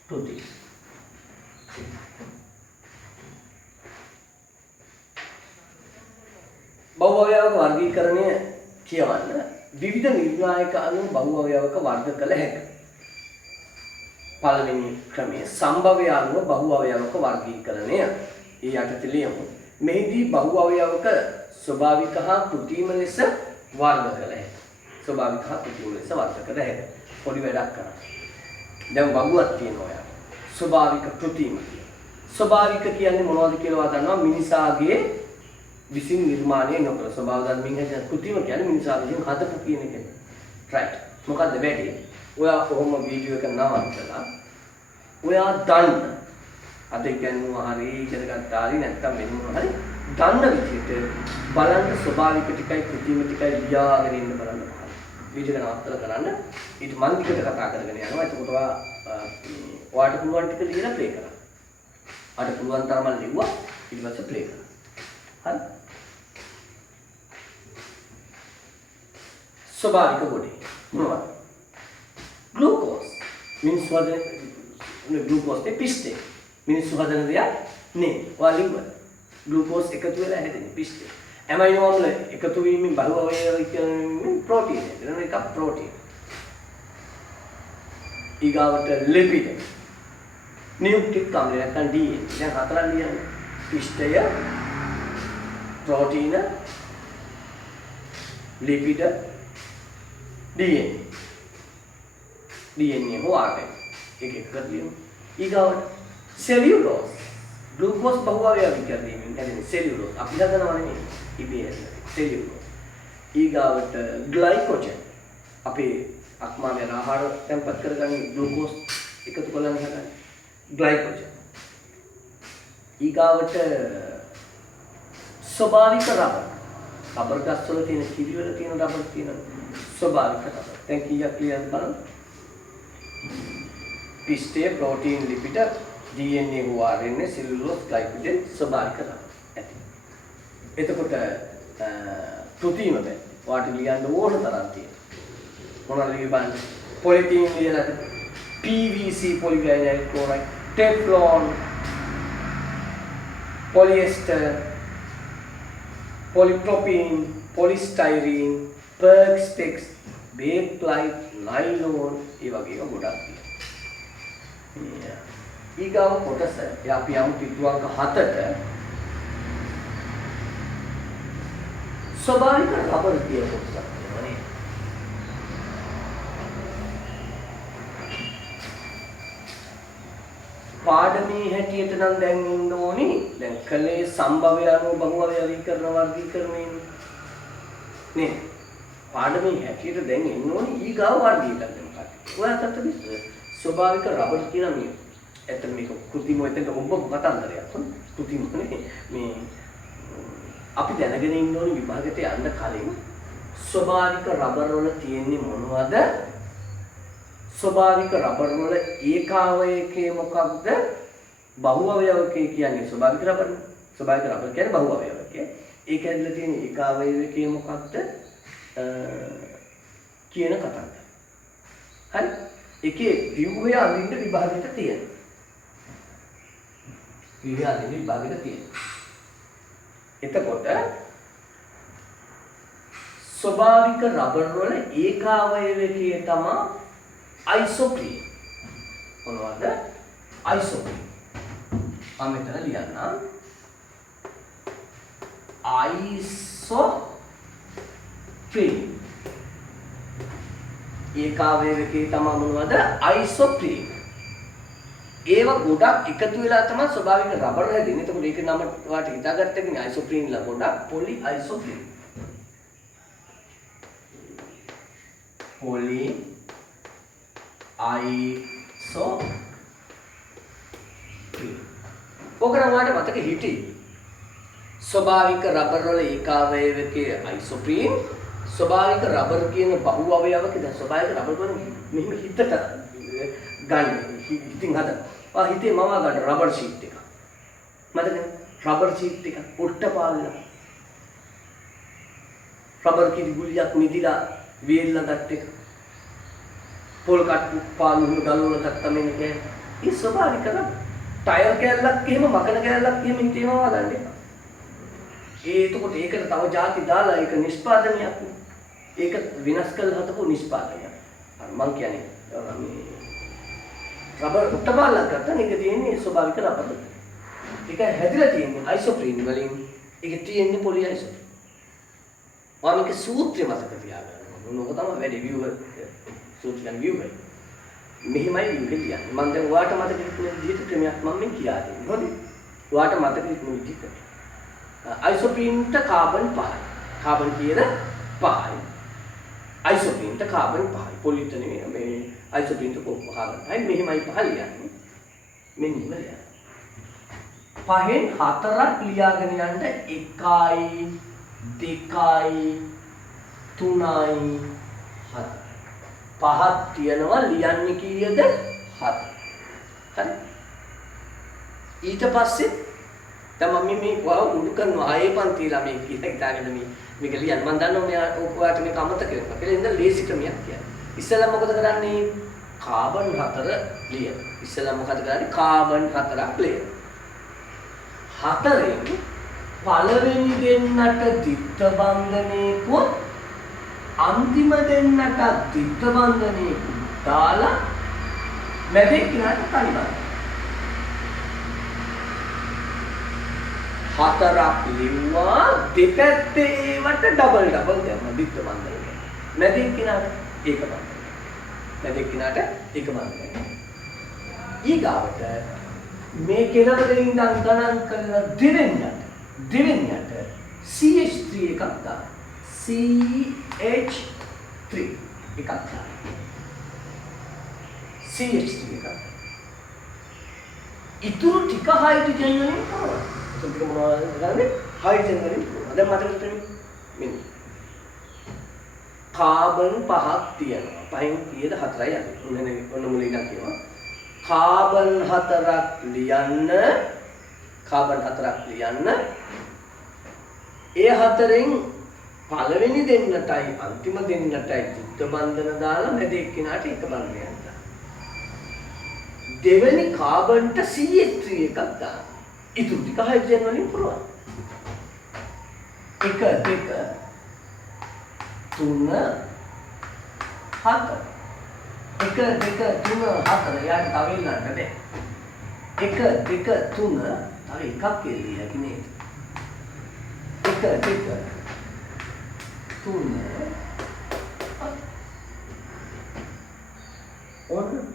කෘති බහුව අවයවක වර්ගීකරණය කියවන්න විවිධ නිර්ණායක අනුව බහුව අවයවක වර්ග කළ හැකියි. පළවෙනි ක්‍රමය සම්භවය අනුව බහුව අවයවක වර්ගීකරණය. ඒ යටතේ ලියමු. මෙහිදී බහුව අවයවක ස්වභාවික හා කෘතිම ලෙස වර්ග කළ හැකියි. ස්වභාවික හා කෘතිම ලෙස වර්ග කළ හැකියි. පොඩි වැඩක් කරන්න. දැන් බහුවක් තියෙනවා යාර. ස්වභාවික කෘතිම කියන. ස්වභාවික කියන්නේ මොනවද කියලා දන්නවා මිනිසාගේ විසින් නිර්මාණය නොකර ස්වභාව ධර්මයෙන් හැදෙන කෘතිම කියන්නේ මිනිසා විසින් හදපු කියන එක. රයිට්. මොකද්ද වැඩි? ඔයා කොහොම වීඩියෝ එක නවත්තලා ඔයා දන්න අද කියනවා හරි ඉගෙන ගත්තා හරි නැත්නම් වෙන මොනවා හරි දන්න විදිහට බලන්න ස්වභාවික ටිකයි කෘතිම ටිකයි ලියාගෙන ඉන්න බලන්න පහළ. වීඩියෝ එක නවත්තලා කරන්න. ඊට මන් දිගට කතා කරගෙන යනවා. එතකොට ඔයාට පුළුවන් ටික ලියලා ප්ලේ කරන්න. අර පුළුවන් තරම ලිව්වා ඊට පස්සේ ප්ලේ කරන්න. හරි. ස්වභාවික ගොඩේ මොනවද? ग्लूकोज मीन्स ग्लूकोज ते पिष्टे मीन्स हदන දෙයක් නේ. ඔයා ලිව්වා. ग्लूकोज එකතු වෙලා හැදෙන පිෂ්ඨය. ඇමයිනෝ අම්ල එකතු වීමෙන් බහුව අවයව කියන්නේ ප්‍රෝටීන්. එතන එකක් ප්‍රෝටීන්. ඊගාවට ලිපිඩ. නියුක්ලික් අම්ල නැත්නම් DNA. දැන් හතරක් ලියන්න. පිෂ්ඨය, ප්‍රෝටීන, ලිපිඩ, DNA. DNA हो आ गए एक एक कर लियो ईगावट सेल्यूलोज ग्लूकोज बहुअवयवी कर दी मैंने सेल्यूलोज आप इधर का नाम नहीं EPS सेल्यूलोज ईगावट ग्लाइकोजन अपे आत्मा में आहार टेम्पर करගන්න ग्लूकोज එකතු කරලා හදන්නේ ग्लाइकोजन ඊගාවට ස්වභාවික රබර් ගස් වල තියෙන කිරි වල තියෙන රබර් තියෙන ස්වභාවික රබර් දැන් කීයක් ක්ලියර්ද බලන්න पिष्टे प्रोटीन लिपिड DNA हो RNA सेल्युलोज ग्लाइकोजन ස්වභාවික රබර් ඇති. එතකොට කෘතිම බෑ. වාට ලියන්න ඕන තරම් තියෙනවා. මොනවද ලියන්න? Polythene ලියලාද? PVC polyvinyl chloride, Teflon, polyester, polypropylene, polystyrene, Perspex, bakelite, nylon ඒ වගේ ඒවා ගොඩක් තියෙනවා. ඊගාව කොටස අපි යමු පිටුවක 7ට ස්වභාවික රබර් කියන කොටසක් තියෙනවා නේ. පාඩමේ හැටියට නම් දැන් ඉන්න ඕනි. දැන් කලේ සම්භවය අනුව බහුවවයවීකරණ වර්ගීකරණය නේ. පාඩමේ හැටියට දැන් ඉන්න ඕනි ඊගාව වර්ගීකරණය මොකක්ද? ඔයා අතට ස්වභාවික රබර් කියලා මේ ඇත්තට මේක කෘතිම එතන ඔබ කතන්දරයක් නේ. කෘතිමනේ මේ අපි දැනගෙන ඉන්න ඕනි විභාගයට යන්න කලින් ස්වභාවික රබර් වල තියෙන්නේ මොනවද? ස්වභාවික රබර් වල ඒකාවයකේ මොකක්ද? බහුවවයවකේ කියන්නේ ස්වභාවික රබර්. ස්වභාවික රබර් කියන්නේ බහුවවයවකේ. ඒක ඇතුළේ තියෙන ඒකාවයවකේ මොකක්ද? කියන කතාව. හරි? ඒකේ ව්‍යුහය අඳින්න විභාගයට තියෙනවා. ව්‍යුහය අඳින්න විභාගයට තියෙනවා. එතකොට ස්වභාවික රබර් වල ඒකාවයවකයේ තමයි आइसोप्रीन මොනවද? आइसोप्रीन. මම මෙතන ලියන්නම්. आइसोप्रीन. ඒකාවයවකයේ තමයි මොනවද? आइसोप्रीन. ඒව ගොඩක් එකතු වෙලා තමයි ස්වභාවික රබර් හැදෙන්නේ. එතකොට ඒක නම වාට හිතාගත්ත එකනේ आइसोप्रीन ලා ගොඩක් පොලි आइसोप्रीन. පොලි आइसोप्रीन. ඔක නම් වාට මතක හිටියේ. ස්වභාවික රබර් වල ඒකාවයවකයේ අයිසොප්‍රීන් ස්වභාවික රබර් කියන බහුව අවයවක දැන් ස්වභාවික රබර් කියන්නේ මෙහෙම හිතට ගන්න හිතින් හදන. හිතේ මවා ගන්න රබර් ෂීට් එක. මතකද? රබර් ෂීට් එක ඔට්ට පාලලා. රබර් කිරි ගුලියක් මිදිලා වේල්ලා ගත්ත එක. පොල් කට්ටු පාලු ගලවලා ගත්ත මෙන්න කියන්නේ. ඒ ස්වභාවික රබර්. ටයර් කෑල්ලක් එහෙම මකන කෑල්ලක් එහෙම හිතේම වදන්න එපා. එතකොට ඒකට තව ಜಾති දාලා ඒක නිෂ්පාදනයක්. ඒක විනාශ කළ හදපු නිෂ්පාදනයක්. මම කියන්නේ මේ රබර් උත්පාදනය කරන එක තියෙන්නේ ස්වභාවික රබර්. ඒක හැදිලා තියෙන්නේ අයිසොප්‍රීන් වලින්. ඒක තියෙන්නේ පොලි අයිසොප්‍රීන්. මේක සූත්‍රය මතක තියාගන්න ඕන. මොකද තමයි වැඩි view සූත්‍රයන් view එක. මෙහිමයි view එක කියන්නේ. මම දැන් ඔයාට මතක ඉන්න විදිහට ක්‍රමයක් මම මේ කියා දෙන්නේ. හරිද? ඔයාට මතක ඉන්න විදිහට. අයිසොප්‍රීන්ට කාබන් 5යි. කාබන් කියන 5යි. අයිසොප්‍රීන්ට කාබන් 5යි. පොලිට නෙමෙයි මේ අයිසොප්‍රීන්ට කාබන් 5යි. මෙහිමයි 5 ලියන්නේ. මෙන්න ඉවරයි. 5න් 4ක් ලියාගෙන යන්න 1යි 2යි 3යි 4. 5ක් තියනවා ලියන්නේ කීයද? 7. හරි. ඊට පස්සේ තමයි මේ උඩු කරනවා ආයේ පන්ති ළමයි කියලා හිතාගෙන මේක ලියන්න. මම දන්නවා මෙයා ඔයාලට මේක අමතක කරනවා කියලා. ඉතින් ලේසි ක්‍රමයක් කියන්නේ. ඉස්සෙල්ලා මොකද කරන්නේ? කාබන් 4 ලියන. ඉස්සෙල්ලා මොකද කරන්නේ? කාබන් 4ක් ලියන. 4න් පළවෙනි දෙන්නට ද්විත්ව බන්ධනයකුත් අන්තිම දෙන්නට ද්විත්ව බන්ධනයකුත් දාලා මැදේ කිනාට තනි බන්ධනය. 4ක් ලිව්වා දෙපැත්තේ ඒවට ඩබල් දැම්මා ද්විත්ව බන්ධනය. මැදේ කිනාට ඒක බන්ධනය. මැදේ කිනාට ඒක බන්ධනය. ඊගාවට මේ කෙලවරේ ඉඳන් ගණන් කරන දෙවෙනියට CH3 එකක් දාන්න. CH3 එකක් දාන්න. CH3 එකක්. ඉතුරු ටික හයිඩ්‍රජන් වලින් කරනවා. ඒක මොනවද කරන්නේ? හයිඩ්‍රජන් වලින් කරනවා. දැන් මතක තියාගන්න. මෙන්න. කාබන් 5ක් තියෙනවා. 5න් කීයද? 4යි යන්නේ. ඔන්න මුලින්ම කියනවා. කාබන් 4ක් ලියන්න. කාබන් 4ක් ලියන්න. ඒ 4න් පළවෙනි දෙන්නටයි අන්තිම දෙන්නටයි ද්විත්ව බන්ධන දාලා මැද එක්කිනාට එක බන්ධනයක් දාන්න. දෙවෙනි කාබන්ට CH3 එකක් දාන්න. ඉතුරු ටික හයිඩ්‍රජන් වලින් පුරවන්න. 1 2 3 4 1 2 3 4 යාට තව ඉන්නත් බෑ. 1 2 3 තව එකක් එළිය හැකි නේද? 1 2 3 ඔන්න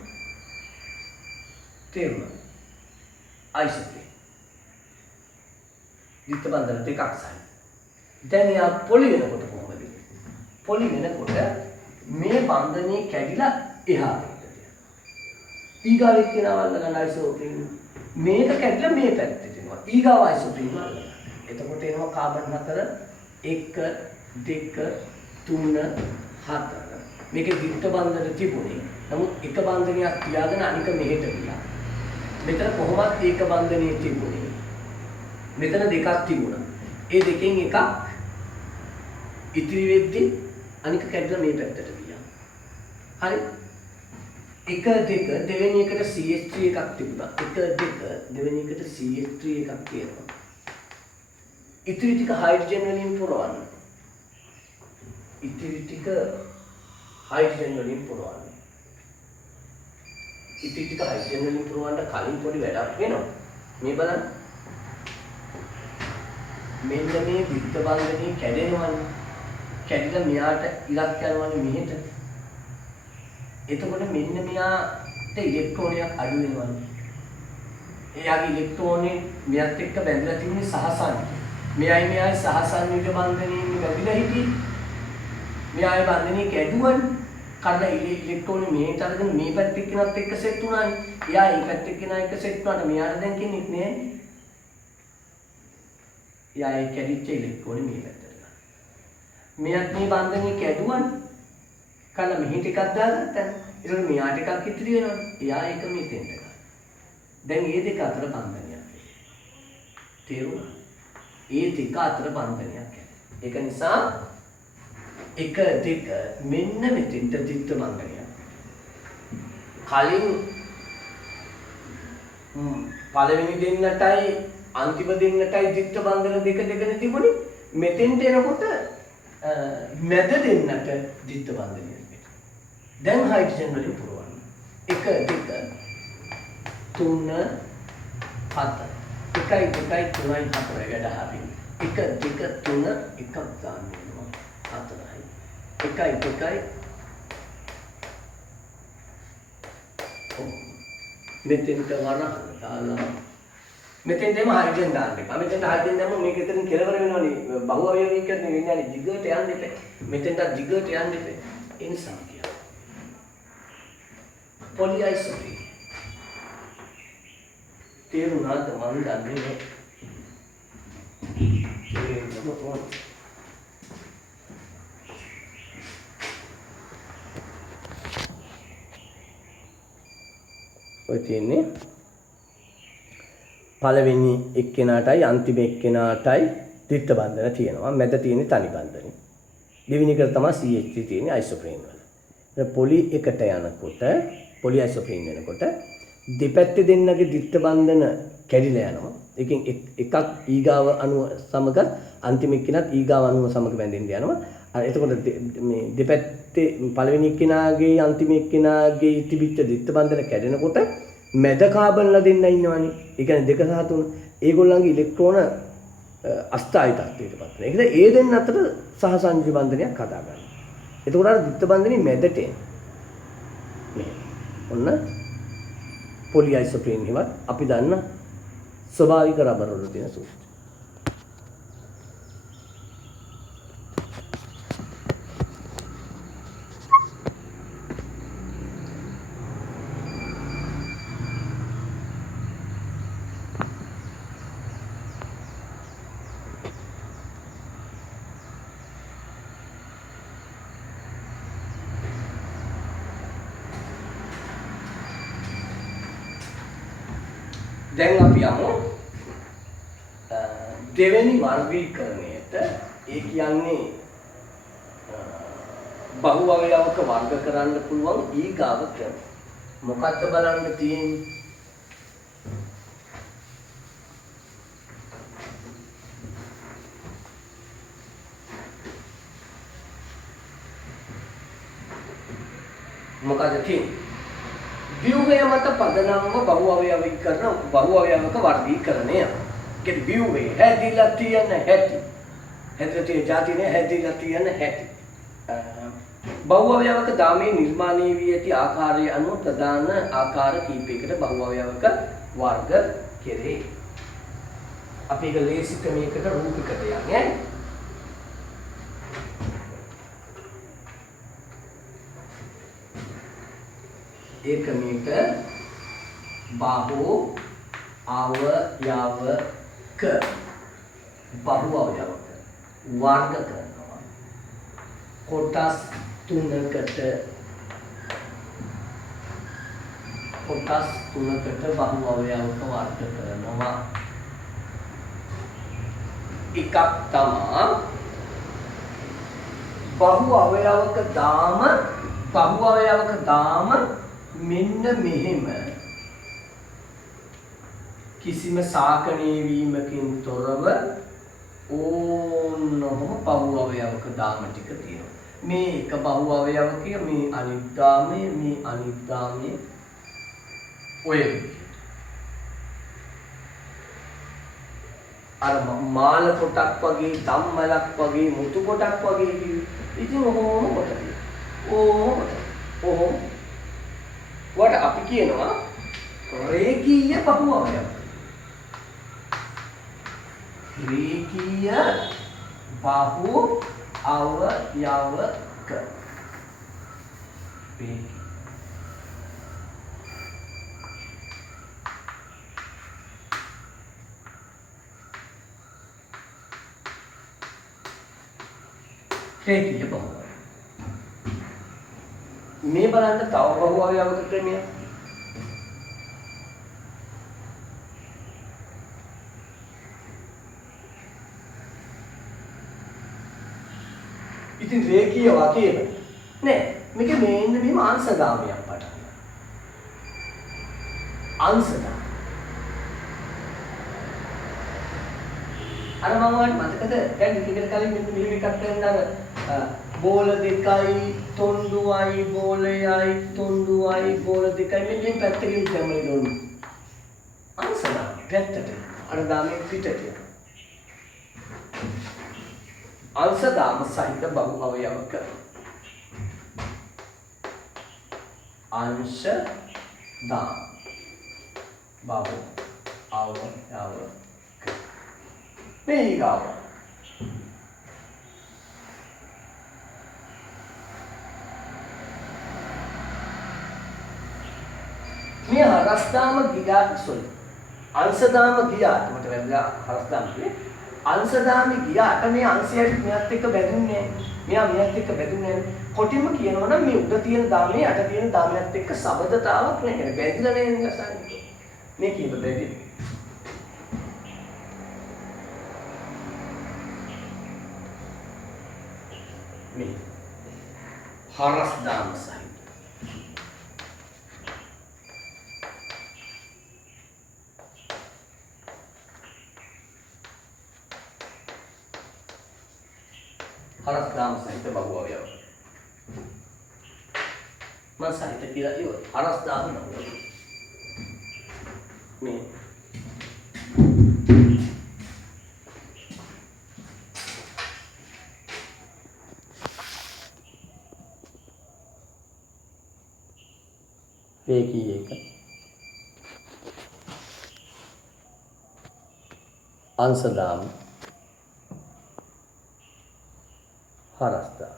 තේම අයිසොප්‍රීන් ද්විත්ව බන්ධන දෙකක් සයි. දැන් යා පොලි වෙනකොට කොහොමද? පොලි වෙනකොට මේ බන්ධනේ කැඩිලා එහා පැත්තට යනවා. ඊගාවෙත් කියනවා ගන්න අයිසොප්‍රීන් මේක කැඩිලා මේ පැත්තට එනවා. ඊගාව අයිසොප්‍රීන් වල. එතකොට එනවා කාබන් 4 1 2 3 4. මේකේ ද්විත්ව බන්ධන තිබුණේ. නමුත් එක බන්ධනයක් තියාගෙන අනික මෙහෙට ගියා. මෙතන කොහොමත් ඒක බන්ධනයේ තිබුණේ. මෙතන දෙකක් තිබුණා. ඒ දෙකෙන් එකක් ඉතිරි වෙද්දි අනික කැඩලා මේ පැත්තට ගියා. හරි. 1 2 දෙවෙනි එකට CH3 එකක් තිබුණා. 1 2 දෙවෙනි එකට CH3 එකක් තියෙනවා. ඉතිරි ටික හයිඩ්‍රජන් වලින් පුරවන්න. ඉතිරි ටික හයිඩ්‍රජන් වලින් පුරවන්න. ඉතිරි ටික හයිඩ්‍රජන් වලින් පුරවන්න කලින් පොඩි වැඩක් වෙනවා. මේ බලන්න. මෙන්න මේ ද්විත්ව බන්ධනේ කැඩෙනවනේ. කැඩිලා මෙයාට ඉලක්ක යනවනේ මෙහෙට. එතකොට මෙන්න මෙයාට ඉලෙක්ට්‍රෝනයක් අඩු වෙනවනේ. එයාගේ ඉලෙක්ට්‍රෝනේ මෙයත් එක්ක බැඳලා තින්නේ සහසන්. මෙයයි සහසන්විත බන්ධනයෙන් බැඳලා හිටියේ. මෙයයි බන්ධනේ කැඩුවනේ. කරලා ඉලෙක්ට්‍රෝනේ මෙහෙට අරගෙන මේ පැත්තේ කෙනත් එක්ක සෙට් වුණානේ. එයා මේ පැත්තේ කෙනා එක්ක සෙට් වුණාට මෙයාට දැන් කෙනෙක් නෑනේ. එයා ඒ කැඩිච්ච ඉලෙක්ට්‍රෝන මේ පැත්තට. මෙයාත් මේ බන්ධනේ කැඩුවනේ. කල මෙහි ටිකක් දාගත්තා. ඒකට මෙයා ටිකක් ඉතිරි වෙනවනේ. එයා ඒක මෙතෙන්ට ගන්නවා. දැන් මේ දෙක අතර බන්ධනයක්. තේරුණා? ඒ දෙක අතර බන්ධනයක්. ඒක නිසා 1 2 මෙන්න මෙතෙන්ට දිත්ත බන්ධනයක්. කලින් පළවෙනි දෙන්නටයි අන්තිම දෙන්නටයි දිත්ත බන්ධන දෙක දෙකනේ තිබුණේ. මෙතෙන්ට එනකොට මැද දෙන්නට දිත්ත බන්ධනයක්. දැන් හයිඩ්‍රජන් වලින් පුරවන්න. 1 2 3 4 1 2 3 4 වැඩ හරියි. 1 2 3 එකක් දාන්න වෙනවා 4යි. 1 2 මෙතෙන්ට වරහන් දාලා මෙතෙන්ටම හයිඩ්‍රජන් දාන්න එපා. මෙතෙන්ට හයිඩ්‍රජන් දැම්ම මේක එතනින් කෙලවර වෙනවනේ. බහුව අවයවීකරණ විඥානේ දිගට යන්න එපා. මෙතෙන්ට දිගට යන්න එපා. ඒ නිසා කියනවා. පොලිඅයිසෝප්‍රීන්. තේරුණාද මම දන්නේ නැහැ. ඔය තියෙන්නේ පළවෙනි එක්කෙනාටයි අන්තිම එක්කෙනාටයි ත්‍රිත්ව බන්ධන තියෙනවා. මැද තියෙන්නේ තනි බන්ධනේ. දෙවෙනි එක තමයි CH3 තියෙන්නේ අයිසෝප්‍රීන් වල. ඒ පොලි එකට යනකොට පොලි අයිසෝප්‍රීන් වෙනකොට දෙපැත්තේ දෙන්නගේ ත්‍රිත්ව බන්ධන කැඩිලා යනවා. එකකින් එකක් ඊගාව අණුව සමග අන්තිම එක්කෙනාත් ඊගාව අණුව සමග බැඳෙන්න යනවා. එතකොට මේ දෙපැත්තේ පළවෙනි එක්කෙනාගේ අන්තිම එක්කෙනාගේ තිබිච්ච ත්‍රිත්ව බන්ධන කැඩෙනකොට මැද කාබන්ලා දෙන්න ඉන්නවනේ. ඒ කියන්නේ 2 සහ 3. ඒගොල්ලන්ගේ ඉලෙක්ට්‍රෝන අස්ථායි තත්ත්වයටපත් වෙනවා. ඒකද ඒ දෙන්න අතර සහසංයෝජ බන්ධනයක් හදා ගන්න. එතකොට අර ත්‍රිත්ව බන්ධනේ මැදට එන්නේ. ඔන්න පොලිඅයිසෝප්‍රීන් හිවත් අපි දන්න ස්වභාවික රබර් වල තියෙන සූත්‍රය. දැන් අපි යමු දෙවෙනි වර්ගීකරණයට. ඒ කියන්නේ බහු අවයවක වර්ග කරන්න පුළුවන් ඊගාව ක්‍රම. මොකක්ද බලන්න තියෙන්නේ? මොකක්ද තියෙන්නේ? ව්‍යුහය මත පදනම්ව බහු අවයවක වර්ගීකරණය. කියන්නේ ව්‍යුහය හැදිලා තියෙන හැටි. හැදිලා තියෙන જાති නේ හැදිලා තියෙන හැටි. බහු අවයවක දාමේ නිර්මාණය වී ඇති ආකාරය අනුව ප්‍රධාන ආකාර කීපයකට බහු අවයවක වර්ග කෙරේ. අපි ඒක ලේසි ක්‍රමයකට රූපිකට යන්නේ. एक मीटर बाहु आवयवक बहु අවයවක වර්ග කරනවා. කොටස් 3කට බහු අවයවක වර්ග කරනවා. එකක් තමයි බහු අවයවක දාම මෙන්න මෙහෙම කිසිම සාකණය වීමකින් තොරව ඕනම බහු අවයවක දාම ටික තියෙනවා. මේ එක බහු අවයවකය, මේ අනිත් දාමය, මේ අනිත් දාමය ඔය අර මාල කොටක් වගේ, තම්මලක් වගේ, මුතු කොටක් වගේ කිව්වේ. ඉතින් ඔහොම කොටයි. ඔහොම වට අපි කියනවා රේඛීය බහු අවයව. රේඛීය බහු අවයවක. රේඛීය බහුවය. මේ බලන්න තව බහුවයවක ක්‍රමයක්. ඉතින් රේඛීය වගේම නෑ මේක මෙන්න මෙහෙම අංශගාමයක් පටන් ගන්නවා. අංශගාම. අර මම වට මතකද දැන් ටිකකට කලින් මෙන්න මෙහෙම එකක් දැන් බෝල දෙකයි තොණ්ඩුවයි බෝලයයි තොණ්ඩුවයි බෝල දෙකයි මෙන්න පැත්තකින් දැම්මේ දුන්නු. අංශගාම පැත්තට අර ගාමේ පිටට. අංශදාම සහිත බහු අවයවක अंश दाम बाबू आओ नहीं गाओ मैं हरस्ताम गिया सुन अंशदाम गिया मतलब वेगळा हरस्ताम කියන්නේ अंशदाम ගියාට මේ අංශයට මෙයත් එක්ක බැඳුන්නේ මෙයා මෙයත් එක්ක බැඳුන්නේ කොටිම කියනවා නම් මේ උඩ තියෙන දාමේ යට තියෙන දාමයත් එක්ක සබඳතාවක් නැහැ බැඳිලා නැහැ නේද අසන්නේ මේ කීප බැඳි මේ හරස්දාම සහිත हरस्दाम सहित बहु अवयव मैं साहित्य කියලා ඉවර හරස්දාම නම මේ ඒකී එක අංශදාම හරස්දා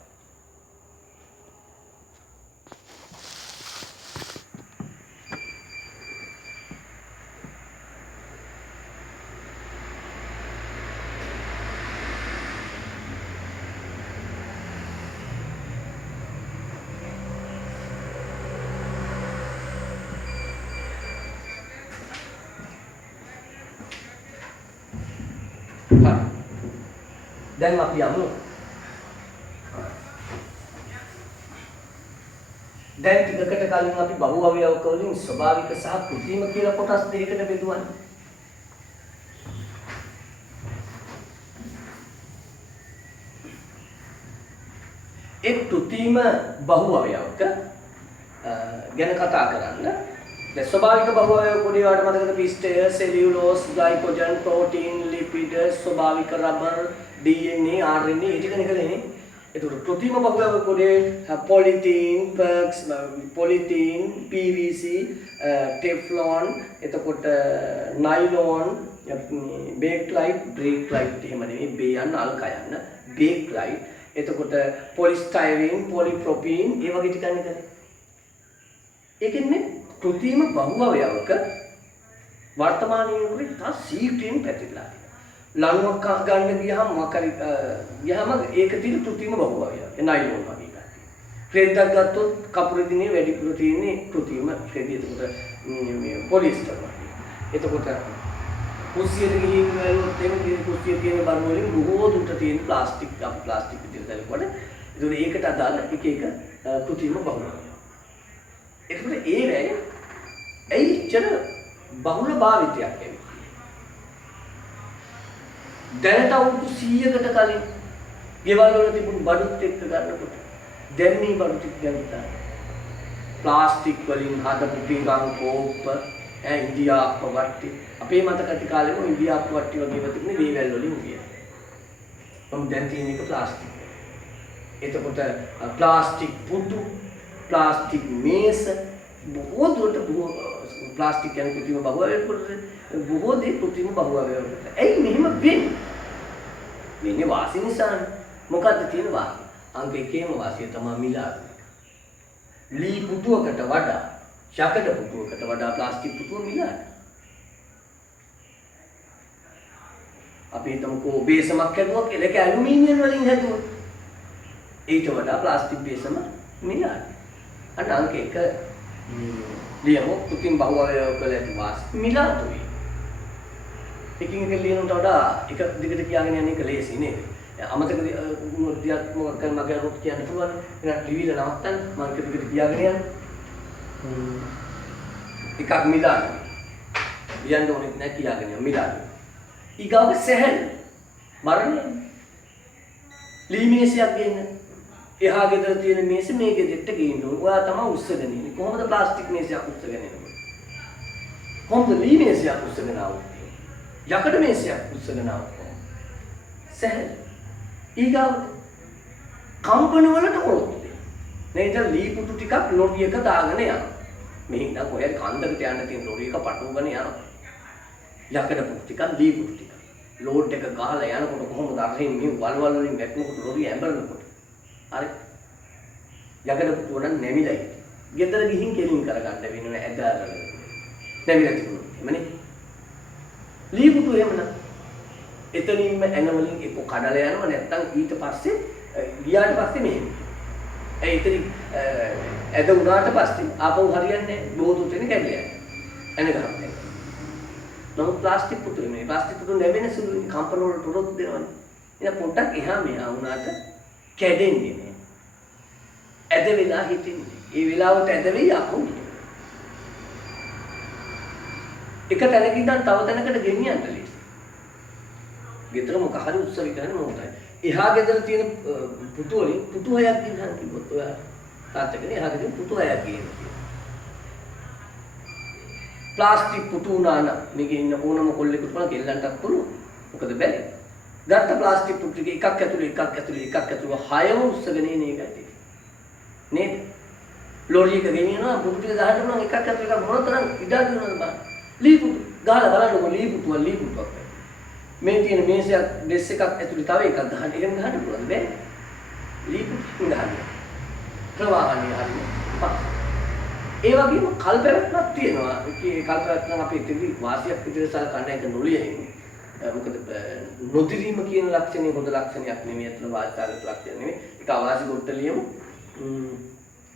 දැන් අපි යමු දැන් ටිකකට කලින් අපි බහු අවයවක වලින් ස්වභාවික සහ කෘත්‍රිම කියලා කොටස් දෙකකට බෙදුවානේ. එක් කෘත්‍රිම බහු අවයවක ගැන කතා කරන්න. දැන් ස්වභාවික බහු අවයව පොඩි වාට මතකද පිස්ටය, සෙලියුලෝස්, ග්ලයිකෝජන්, ප්‍රෝටීන්, ලිපිඩ, ස්වභාවික රබර්, DNA, RNA ඒ ටික නිකලනේ. එතකොට කෘත්‍රිම බහුවයව පොඩේ පොලිතීන්, PVC, ටෙෆ්ලොන්, එතකොට නයිලොන්, බේක්ලයිට්, බ්‍රේක්ලයිට් එහෙම නෙමෙයි බේ යන අල්ක යන බේක්ලයිට්, එතකොට පොලිස්ටයිරීන්, පොලිප්‍රොපීන් ඒ වගේ ටිකක් නේද? ඒකෙන් මේ කෘත්‍රිම බහුවයවක වර්තමානයේ උරේ තා සීක්‍රීන් පැතිරලා ලණුවක් ගන්න ගියහම මොකරි ගියහම ඒක තියෙන කෘත්‍රිම බහුවය. ඒ නයිලොන් වගේ එකක්. ක්‍රේඩ්ඩක් ගත්තොත් කපුරේ දිනේ වැඩිපුර තියෙන්නේ කෘත්‍රිම ක්‍රේඩ්. එතකොට මේ පොලිස්ටර් වගේ. එතකොට කුස්සියට ගිහින් ගියොත් එන්නේ කුස්සියේ තියෙන බර වලින් බොහෝ දුරට තියෙන ප්ලාස්ටික් විදිහට දැල්කොට. ඒතකොට ඒකට අදාළ එක එක කෘත්‍රිම බහුවය. එතකොට ඒ වෙයි එයිචර බහුල භාවිතයක් එන්නේ. දැනට අවුරුදු 100කට කලින් ගෙවල් වල තිබුණු බඩුත් එක්ක ගන්නකොට දැන් මේ බඩු ටික ගන්නවා ප්ලාස්ටික් වලින් හදපු පිඟන් කෝප්ප ඉන්දියාප්ප වට්ටි අපේ මතක කාලෙම ඉන්දියාප්ප වට්ටි වගේ තිබුණේ වේවැල් වලින් ගිය. මොම් දැන් තියෙන එක ප්ලාස්ටික්. එතකොට ප්ලාස්ටික් පුටු ප්ලාස්ටික් මේස බොහෝ දුරට ප්ලාස්ටික් යන කෘත්‍රිම බහුවයවකට බොහෝ දේ කෘත්‍රිම බහුවයවකට. ඇයි මෙහෙම වෙන්නේ? මෙන්නේ වාසි නිසානේ. මොකද්ද තියෙන වාසිය? අංක එකේම වාසිය තමයි මිල අඩු. ලී පුටුවකට වඩා, ශකඩ පුටුවකට වඩා ප්ලාස්ටික් පුටුව මිල අඩු. අපි හිතමුකෝ බේසමක් හැදුවා කියලා ඒක ඇලුමිනියම් වලින් හැදුවා. ඊට වඩා ප්ලාස්ටික් බේසම මිලාඩි. අන්න අංක 1 ලියමු කෘතිම බහුවය කළ ඇති වාස්තු මිලාදුයි. එකින් එක ලියනට වඩා එක දිගට කියාගෙන යන එක ලේසි නේද? අමතක දෙයක් මොකක් කරන්න මගේ අරුත් කියන්න පුළුවන්. එහෙනම් ලිවිලා නවත්තන්න මම එක දිගට කියාගෙන යන්න. එකක් මිලාඩි. ලියන්න ඕනෙත් නැහැ කියාගෙන යන්න මිලාඩි. ඊගාව සැහැල් මරණය. ලී මේසයක් ගන්න. එහා ගෙදර තියෙන මේස මේ ගෙදරට ගේන්න ඕන. ඔයා තමයි උස්සගෙන ඉන්නේ. කොහොමද ප්ලාස්ටික් මේසයක් උස්සගෙන එන්නේ? කොහොමද ලී මේසයක් උස්සගෙන ආවොත්? යකඩ මේසයක් උස්සගෙන ආවොත්? සැහැල්. ඊගාවට කම්පන වලට කොරොත්තු දෙන්න. නේද ලී පුටු ටිකක් ලොරියක දාගෙන යනවා. මෙහි ඉඳන් කොහෙද කන්දකට යන්න තියෙන ලොරියක පටවගෙන යනවා. යකඩ පුටු ටිකක් ලී පුටු ටිකක්. ලෝඩ් එක ගහලා යනකොට කොහොමද අරින් මේ වල්වල් වලින් වැටෙනකොට ලොරිය ඇඹරනකොට. හරි. යකඩ පුටුව නම් නැමිලා ඉන්නේ. ගෙදර ගිහින් කෙලින් කරගන්න වෙනව ඇදාරගෙන. නැමිලා තිබුණා. එමනේ. ලී පුටුව එහෙමනම් එතනින්ම ඇන වලින් එක්ක කඩලා යනවා නැත්නම් ඊට පස්සේ ගියාට පස්සේ මෙහෙම. ඒ ඉතින් ඇද උනාට පස්සේ ආපහු හරියන්නේ නැහැ. බොහෝ තුනේ කැඩලා යනවා. එන ගහන්න. නමුත් ප්ලාස්ටික් පුටු නෙමෙයි. ප්ලාස්ටික් පුටු නැවෙන සුළු කම්පන වලට උරොත් දෙනවනේ. එහෙනම් පොඩ්ඩක් එහා මෙහා වුණාට කැඩෙන්නේ නෑ. ඇද වෙලා හිටින්නේ. ඒ වෙලාවට ඇද වෙයි අකුණු. එක තැනක ඉඳන් තව තැනකට ගෙනියන්න ලීසි. ගෙදර මොක හරි උත්සවය කරන මොහොතයි. එහා ගෙදර තියෙන පුටු වලින් පුටු හයක් ගෙනහන් කිව්වොත් ඔයා තාත්තගෙන එහා ගෙදර පුටු හයක් ගේන්න. ප්ලාස්ටික් පුටු උනාන මේකේ ඉන්න ඕනම කොල්ලෙකුට බලන්න ගෙල්ලන්ටත් පුළුවන්. මොකද බැරි. ගත්ත ප්ලාස්ටික් පුටු ටික එකක් ඇතුලේ එකක් ඇතුලේ එකක් ඇතුලේ හයම උස්සගෙන ඉන්නේ ඒකයි. නේද? ලොරි එක ගෙනියනවා පුටු ටික ගහන්න නම් එකක් ඇතුලේ එකක් මොනතරම් ඉඩක් දෙනවද බලන්න. ලී පුටු ගහලා බලන්නකො ලී පුටුවක්. මේ තියෙන මේසයක් ඩෙස් එකක් ඇතුලේ තව එකක් ගහන්න. එහෙම ගහන්න පුළුවන් බෑ. ලී පුටු ගහන්න. ප්‍රවාහණය හරියට. ඒ වගේම කල්පැවැත්මක් තියෙනවා. ඒකේ කල්පැවැත්ම අපේ තිරි වාසියක් විදිහට සලකන්න එක නොලියෙන්නේ. මොකද නොදිරීම කියන ලක්ෂණය හොඳ ලක්ෂණයක් නෙමෙයි. අතන වාචාගත ලක්ෂණ නෙමෙයි. ඒක අවාසි කොට ලියමු.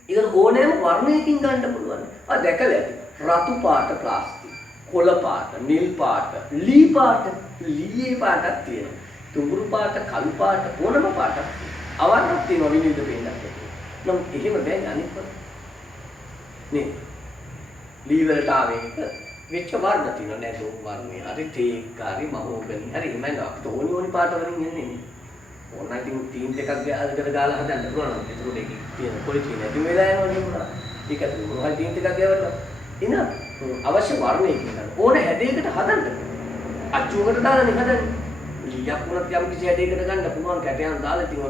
ඒක ඕනෑම වර්ණයකින් ගන්න පුළුවන්. දැකලා ඇති. රතු පාට ප්ලාස්ටික්, කොළ පාට, නිල් පාට, ලී පාට, ලීයේ පාටක් තියෙනවා. තුඹුරු පාට, කළු පාට, ඕනම පාටක්. අවන්නක් තියෙනවා විවිධ වෙනක්. නම් එහෙම බෑ අනිත් කොට. නේ ලී වලට ආවේ වෙච්ච වර්ණ තියෙනවා නේද? වර්ණේ හරි තේක් හරි මහෝගනි හරි එමය අපිට ඕනි පාට වලින් එන්නේ නේ. ඕනනම් ඉතින් තීම් එකක් ගාලා ගාලා හදන්න පුළුවන්. ඒකට ඒක තියෙන ක්වොලිටි නැති වෙලා යනවා නේ. ඒක මොනවා තීම් එකක් ගාවට එන අවශ්‍ය වර්ණයකින් ගන්න. ඕන හැඩයකට හදන්න. අච්චුවකට දාලා නේ හදන්නේ. ලීයක් වුණත් යම් කිසි හැඩයකට ගන්න පුළුවන් කැටයන් දාලා ඉතින්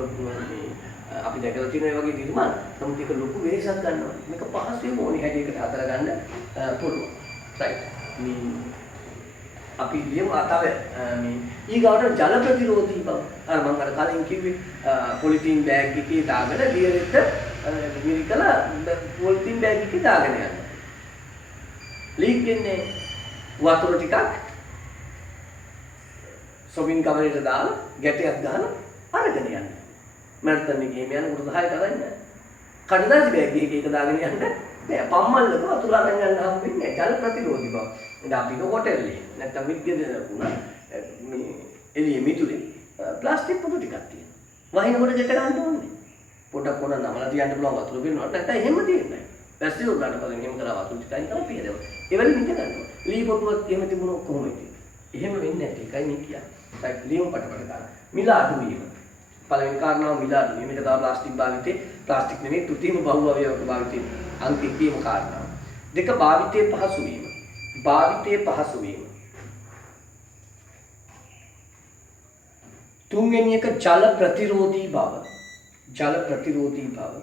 අපි දැකලා තියෙන ඒ වගේ නිර්මාණ. නමුත් ඒක ලොකු වෙනසක් ගන්නවා. මේක පහසුවෙන් ඕනි හැඩයකට හදලා ගන්න පුළුවන්. right. මේ අපි ලියමු අතව මේ ඊගාවට ජල ප්‍රතිරෝධී බව. අර මම අර කලින් කිව්වේ පොලිතින් බෑග් එකේ දාගෙන ලියරෙත් මිරිකලා පොලිතින් බෑග් එකේ දාගෙන යනවා. ලීක් වෙන්නේ වතුර ටිකක් සොබින් කවරේට දාලා ගැටයක් ගහලා අරගෙන යනවා. මරතන් එකේ මේ යනකොට 10ට අරන්නේ. කඩදාසි බෑග් එකක දාගෙන යන්න බෑ. පම්මල්ලක වතුර අරන් යන්න හම්බෙන්නේ ජල ප්‍රතිරෝධී බව. ඉතින් අපි හොටෙල්ලේ නැත්තම් විද්‍යාලේ මේ එළියේ මිදුලේ ප්ලාස්ටික් පුටු ටිකක් තියෙනවා. වහිනකොට ගැට ගන්න ඕනේ. පොඩක් පොඩක් නමලා තියන්න පුළුවන් වතුර බින්නවට නැත්තම් එහෙම තියෙන්නේ. වැස්සිය උඩට පදින් එහෙම කරා වතුර ටිකයි තමයි පියදෙව. ඒ වෙලෙ නික ගන්නවා. ලී පොටුවක් එහෙම තිබුණොත් කොහොමද? එහෙම වෙන්නේ නැති එකයි මේ කියන්නේ. right ලියමු පටපට ගන්න. මිල අඩු වීම. පළවෙනි කාරණාව මිල අඩු වීම. මේක තමයි ප්ලාස්ටික් භාවිතේ ප්ලාස්ටික් නෙමෙයි කෘත්‍රිම බහුව අවයවක භාවිතේ අංක 1ේම කාරණාව. දෙක භාවිතයේ පහසු වීම. භාවිතයේ පහසු වීම. තුන්වෙනි එක ජල ප්‍රතිරෝධී බව. ජල ප්‍රතිරෝධී බව.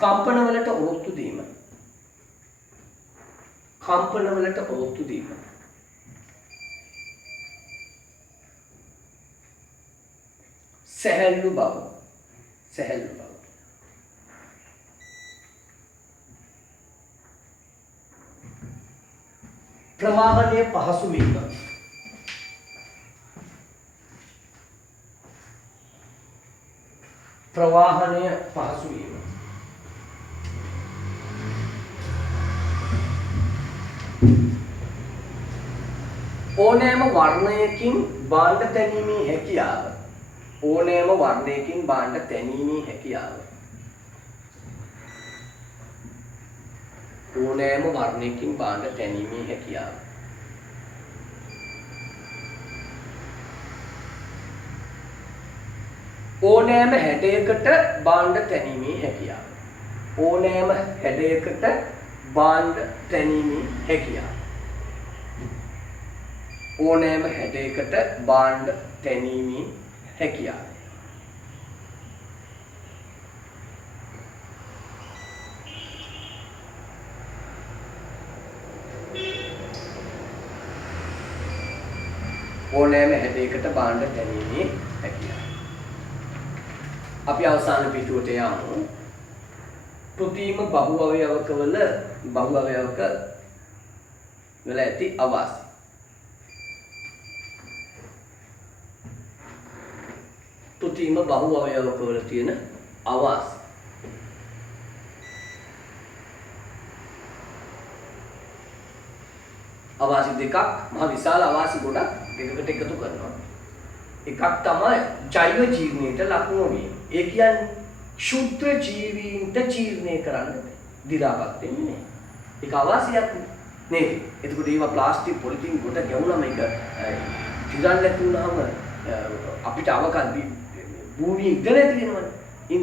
කම්පන වලට ඔරොත්තු දීම. කම්පන වලට ඔරොත්තු දීම. සැහැල්ලු බව. සැහැල්ලු බව. ප්‍රවාහනය පහසු වීම. ප්‍රවාහනය පහසු වීම. ඕනෑම වර්ණයකින් භාණ්ඩ තැනීමේ හැකියාව. ඕනෑම වර්ණයකින් භාණ්ඩ තැනීමේ හැකියාව. ඕනෑම වර්ණයකින් භාණ්ඩ තැනීමේ හැකියාව. ඕනෑම හැඩයකට භාණ්ඩ තැනීමේ හැකියාව. ඕනෑම හැඩයකට භාණ්ඩ තැනීමේ හැකියාව. ඕනෑම හැඩයකට භාණ්ඩ තැනීමේ හැකියාව. ඕනෑම හැඩයකට භාණ්ඩ තැනීමේ හැකියාව. අපි අවසාන පිටුවට යමු. කෘත්‍රිම බහු අවයවක වල ඇති අවාසි. කෘත්‍රිම බහු අවයවක වල තියෙන අවාසි. අවාසි දෙකක් මහ විශාල අවාසි ගොඩක් දෙකකට එකතු කරනවා. එකක් තමයි ජෛව ජීර්ණයට ලක් නොවීම. ඒ කියන්නේ ක්ෂුද්‍ර ජීවීන්ට ජීර්ණය කරන්න බෑ. දි รา පත් වෙන්නේ නැහැ. ඒක අවාසියක් නේද? එතකොට ඒවා ප්ලාස්ටික් පොලිතින් කොට ගැවුනම ඒක දිරන්න නැති වුනහම අපිට අවකාශ භූමියේ ඉඳ නැති වෙනවනේ.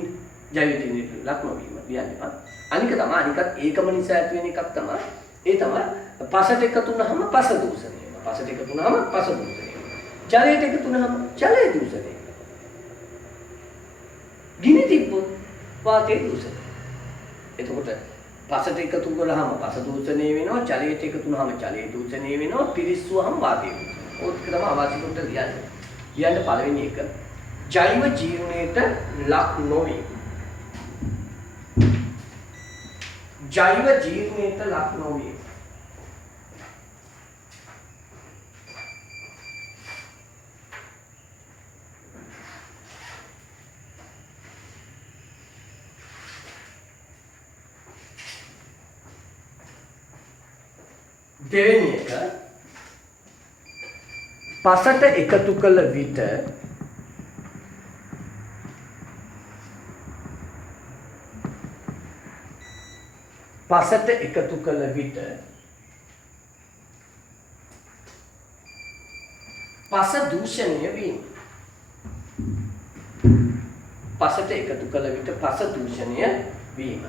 ජෛව ජීර්ණයට ලක් නොවීම කියන්නේ. අනිකත් ඒකම නිසා ඇති වෙන එකක් තමයි ඒ තමයි පසට එකතු වුනහම පස දූෂණය වෙනවා. පසට එකතු වුනහම පස දූෂණය වෙනවා. ජලයට එකතු වුනහම ජලය දූෂණය වෙනවා. ගිනි තිබ්බොත් වාතය දූෂණය. එතකොට පසට එකතු කරාම පස දූෂණය වෙනවා. ජලයට එකතු වුනහම ජලය දූෂණය වෙනවා. පිරිස්සුවහම වාතය දූෂණය. ඕක තමයි අවාසි කොට ලියන්නේ. ලියන්න පළවෙනි එක ජෛව ජීර්ණයට ලක් නොවීම. ජෛව ජීර්ණයට ලක් නොවීම. දෙවෙනි එක පසට එකතු කළ විට පස දූෂණය වීම. පසට එකතු කළ විට පස දූෂණය වීම.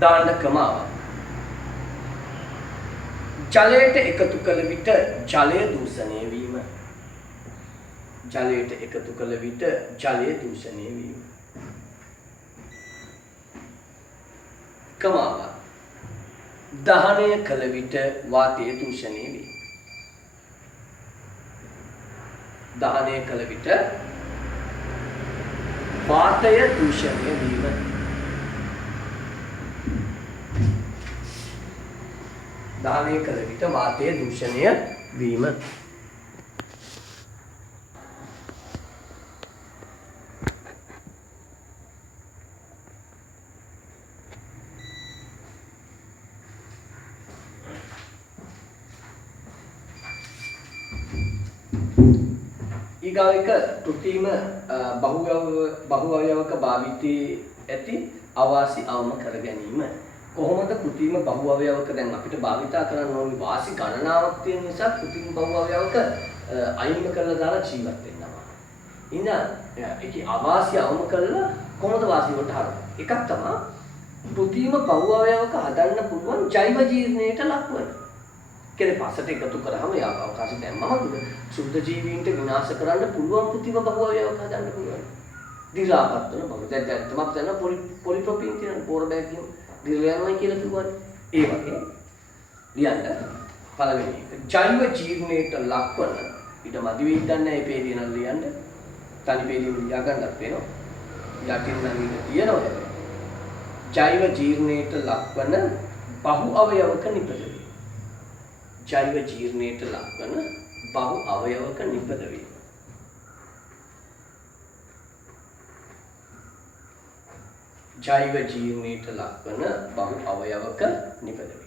දාන්න ක්‍රමාවක්. ජලයට එකතු කළ විට ජලය දූෂණය වීම. ජලයට එකතු කළ විට ජලය දූෂණය වීම. ක්‍රමාවක්. දහනය කළ විට වාතය දූෂණය වීම. දහනය කළ විට වාතය දූෂණය වීම. දානය කළ විට වාතය දූෂණය වීම. ඊගාව එක කෘත්‍රිම බහු අවයවක භාවිතයේ ඇති අවාසි අවම කර ගැනීම. කොහොමද කෘත්‍රිම බහු අවයවක දැන් අපිට භාවිතා කරන්න ඕනි වාසි ගණනාවක් තියෙන නිසා කෘත්‍රිම බහු අවයවක අයින්ම කරලා දාලා ජීවත් වෙනවා. ඉතින් ඒකේ අවාසි අවම කරලා කොහොමද වාසි වලට හරවන්නේ? එකක් තමයි කෘත්‍රිම බහු අවයවක හදන්න පුළුවන් ජෛව ජීර්ණයට ලක්වන. කියන්නේ පසට එකතු කරාම යා අවකාශය දැම්මම සුද්ධ ජීවීන්ට විනාශ කරන්න පුළුවන් කෘත්‍රිම බහු අවයවක හදන්න පුළුවන්. දි รา පත් වෙන බහු දැන් තමයි දැන් පොලිප්‍රොපීන් කියන පෝර බෑග් කියන දිරලයන්වයි කියලා කිව්වනේ. ඒ වගේ ලියන්න පළවෙනි එක ජෛව ජීර්ණයට ලක්වන ඊට මදි වෙයි දන්නේ මේ පේරිය නම් ලියන්න. තනි පේරිය ලියා ගන්නත් වෙනවා. යටින් නම් ඉන්න තියෙනවා. ජෛව ජීර්ණයට ලක්වන බහු අවයවක නිපදවීම. ජෛව ජීර්ණයට ලක්වන බහු අවයවක නිපදවීම. ජෛව ජීර්ණයට ලක්වන බහු අවයවක නිපදවීම.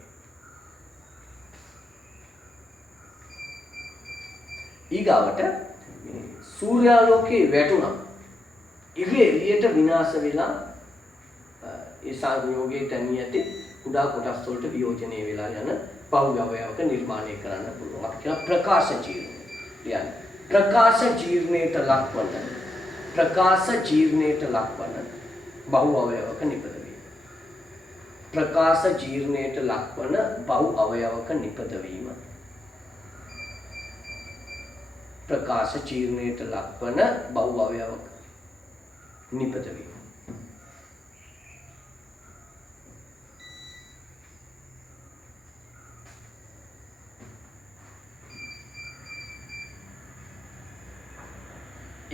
ඊගාවට සූර්යාලෝකයේ වැටුණා. ඉවේ එළියට විනාශ වෙලා ඒ සංයෝගයේ තනිය ඇති කුඩා කොටස් වලට වියෝජනය වෙලා යන බහු අවයවක නිර්මාණය කරන්න පුළුවන්. අපි කියන ප්‍රකාශ ජීර්ණය. කියන්නේ ප්‍රකාශ ජීර්ණයට ලක්වන බහු අවයවක නිපදවීම. ප්‍රකාශ ජීර්ණයට ලක්වන බහු අවයවක නිපදවීම. ප්‍රකාශ ජීර්ණයට ලක්වන බහු අවයවක නිපදවීම.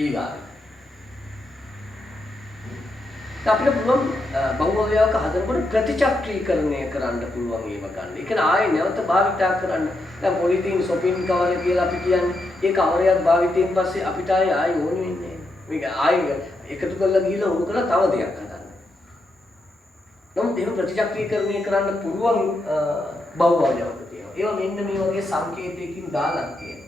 ඊගාට අපිට පුළුවන් බහු අවයවක හදනකොට ප්‍රතිචක්‍රීකරණය කරන්න පුළුවන් ඒව ගන්න. ඒ කියන්නේ ආයේ නැවත භාවිතා කරන්න. දැන් පොලිතීන් shopping cover කියලා අපි කියන්නේ. ඒ කවරයක් භාවිතයෙන් පස්සේ අපිට ආයේ ඕනෙ වෙන්නේ නැහැ. මේක ආයේ එකතු කරලා ගිහලා උණු කරලා තව දෙයක් හදන්න. නමුත් එහෙම ප්‍රතිචක්‍රීකරණය කරන්න පුළුවන් බහු අවයවක තියෙනවා. ඒවා මෙන්න මේ වගේ සංකේතයකින් දාලා තියෙනවා.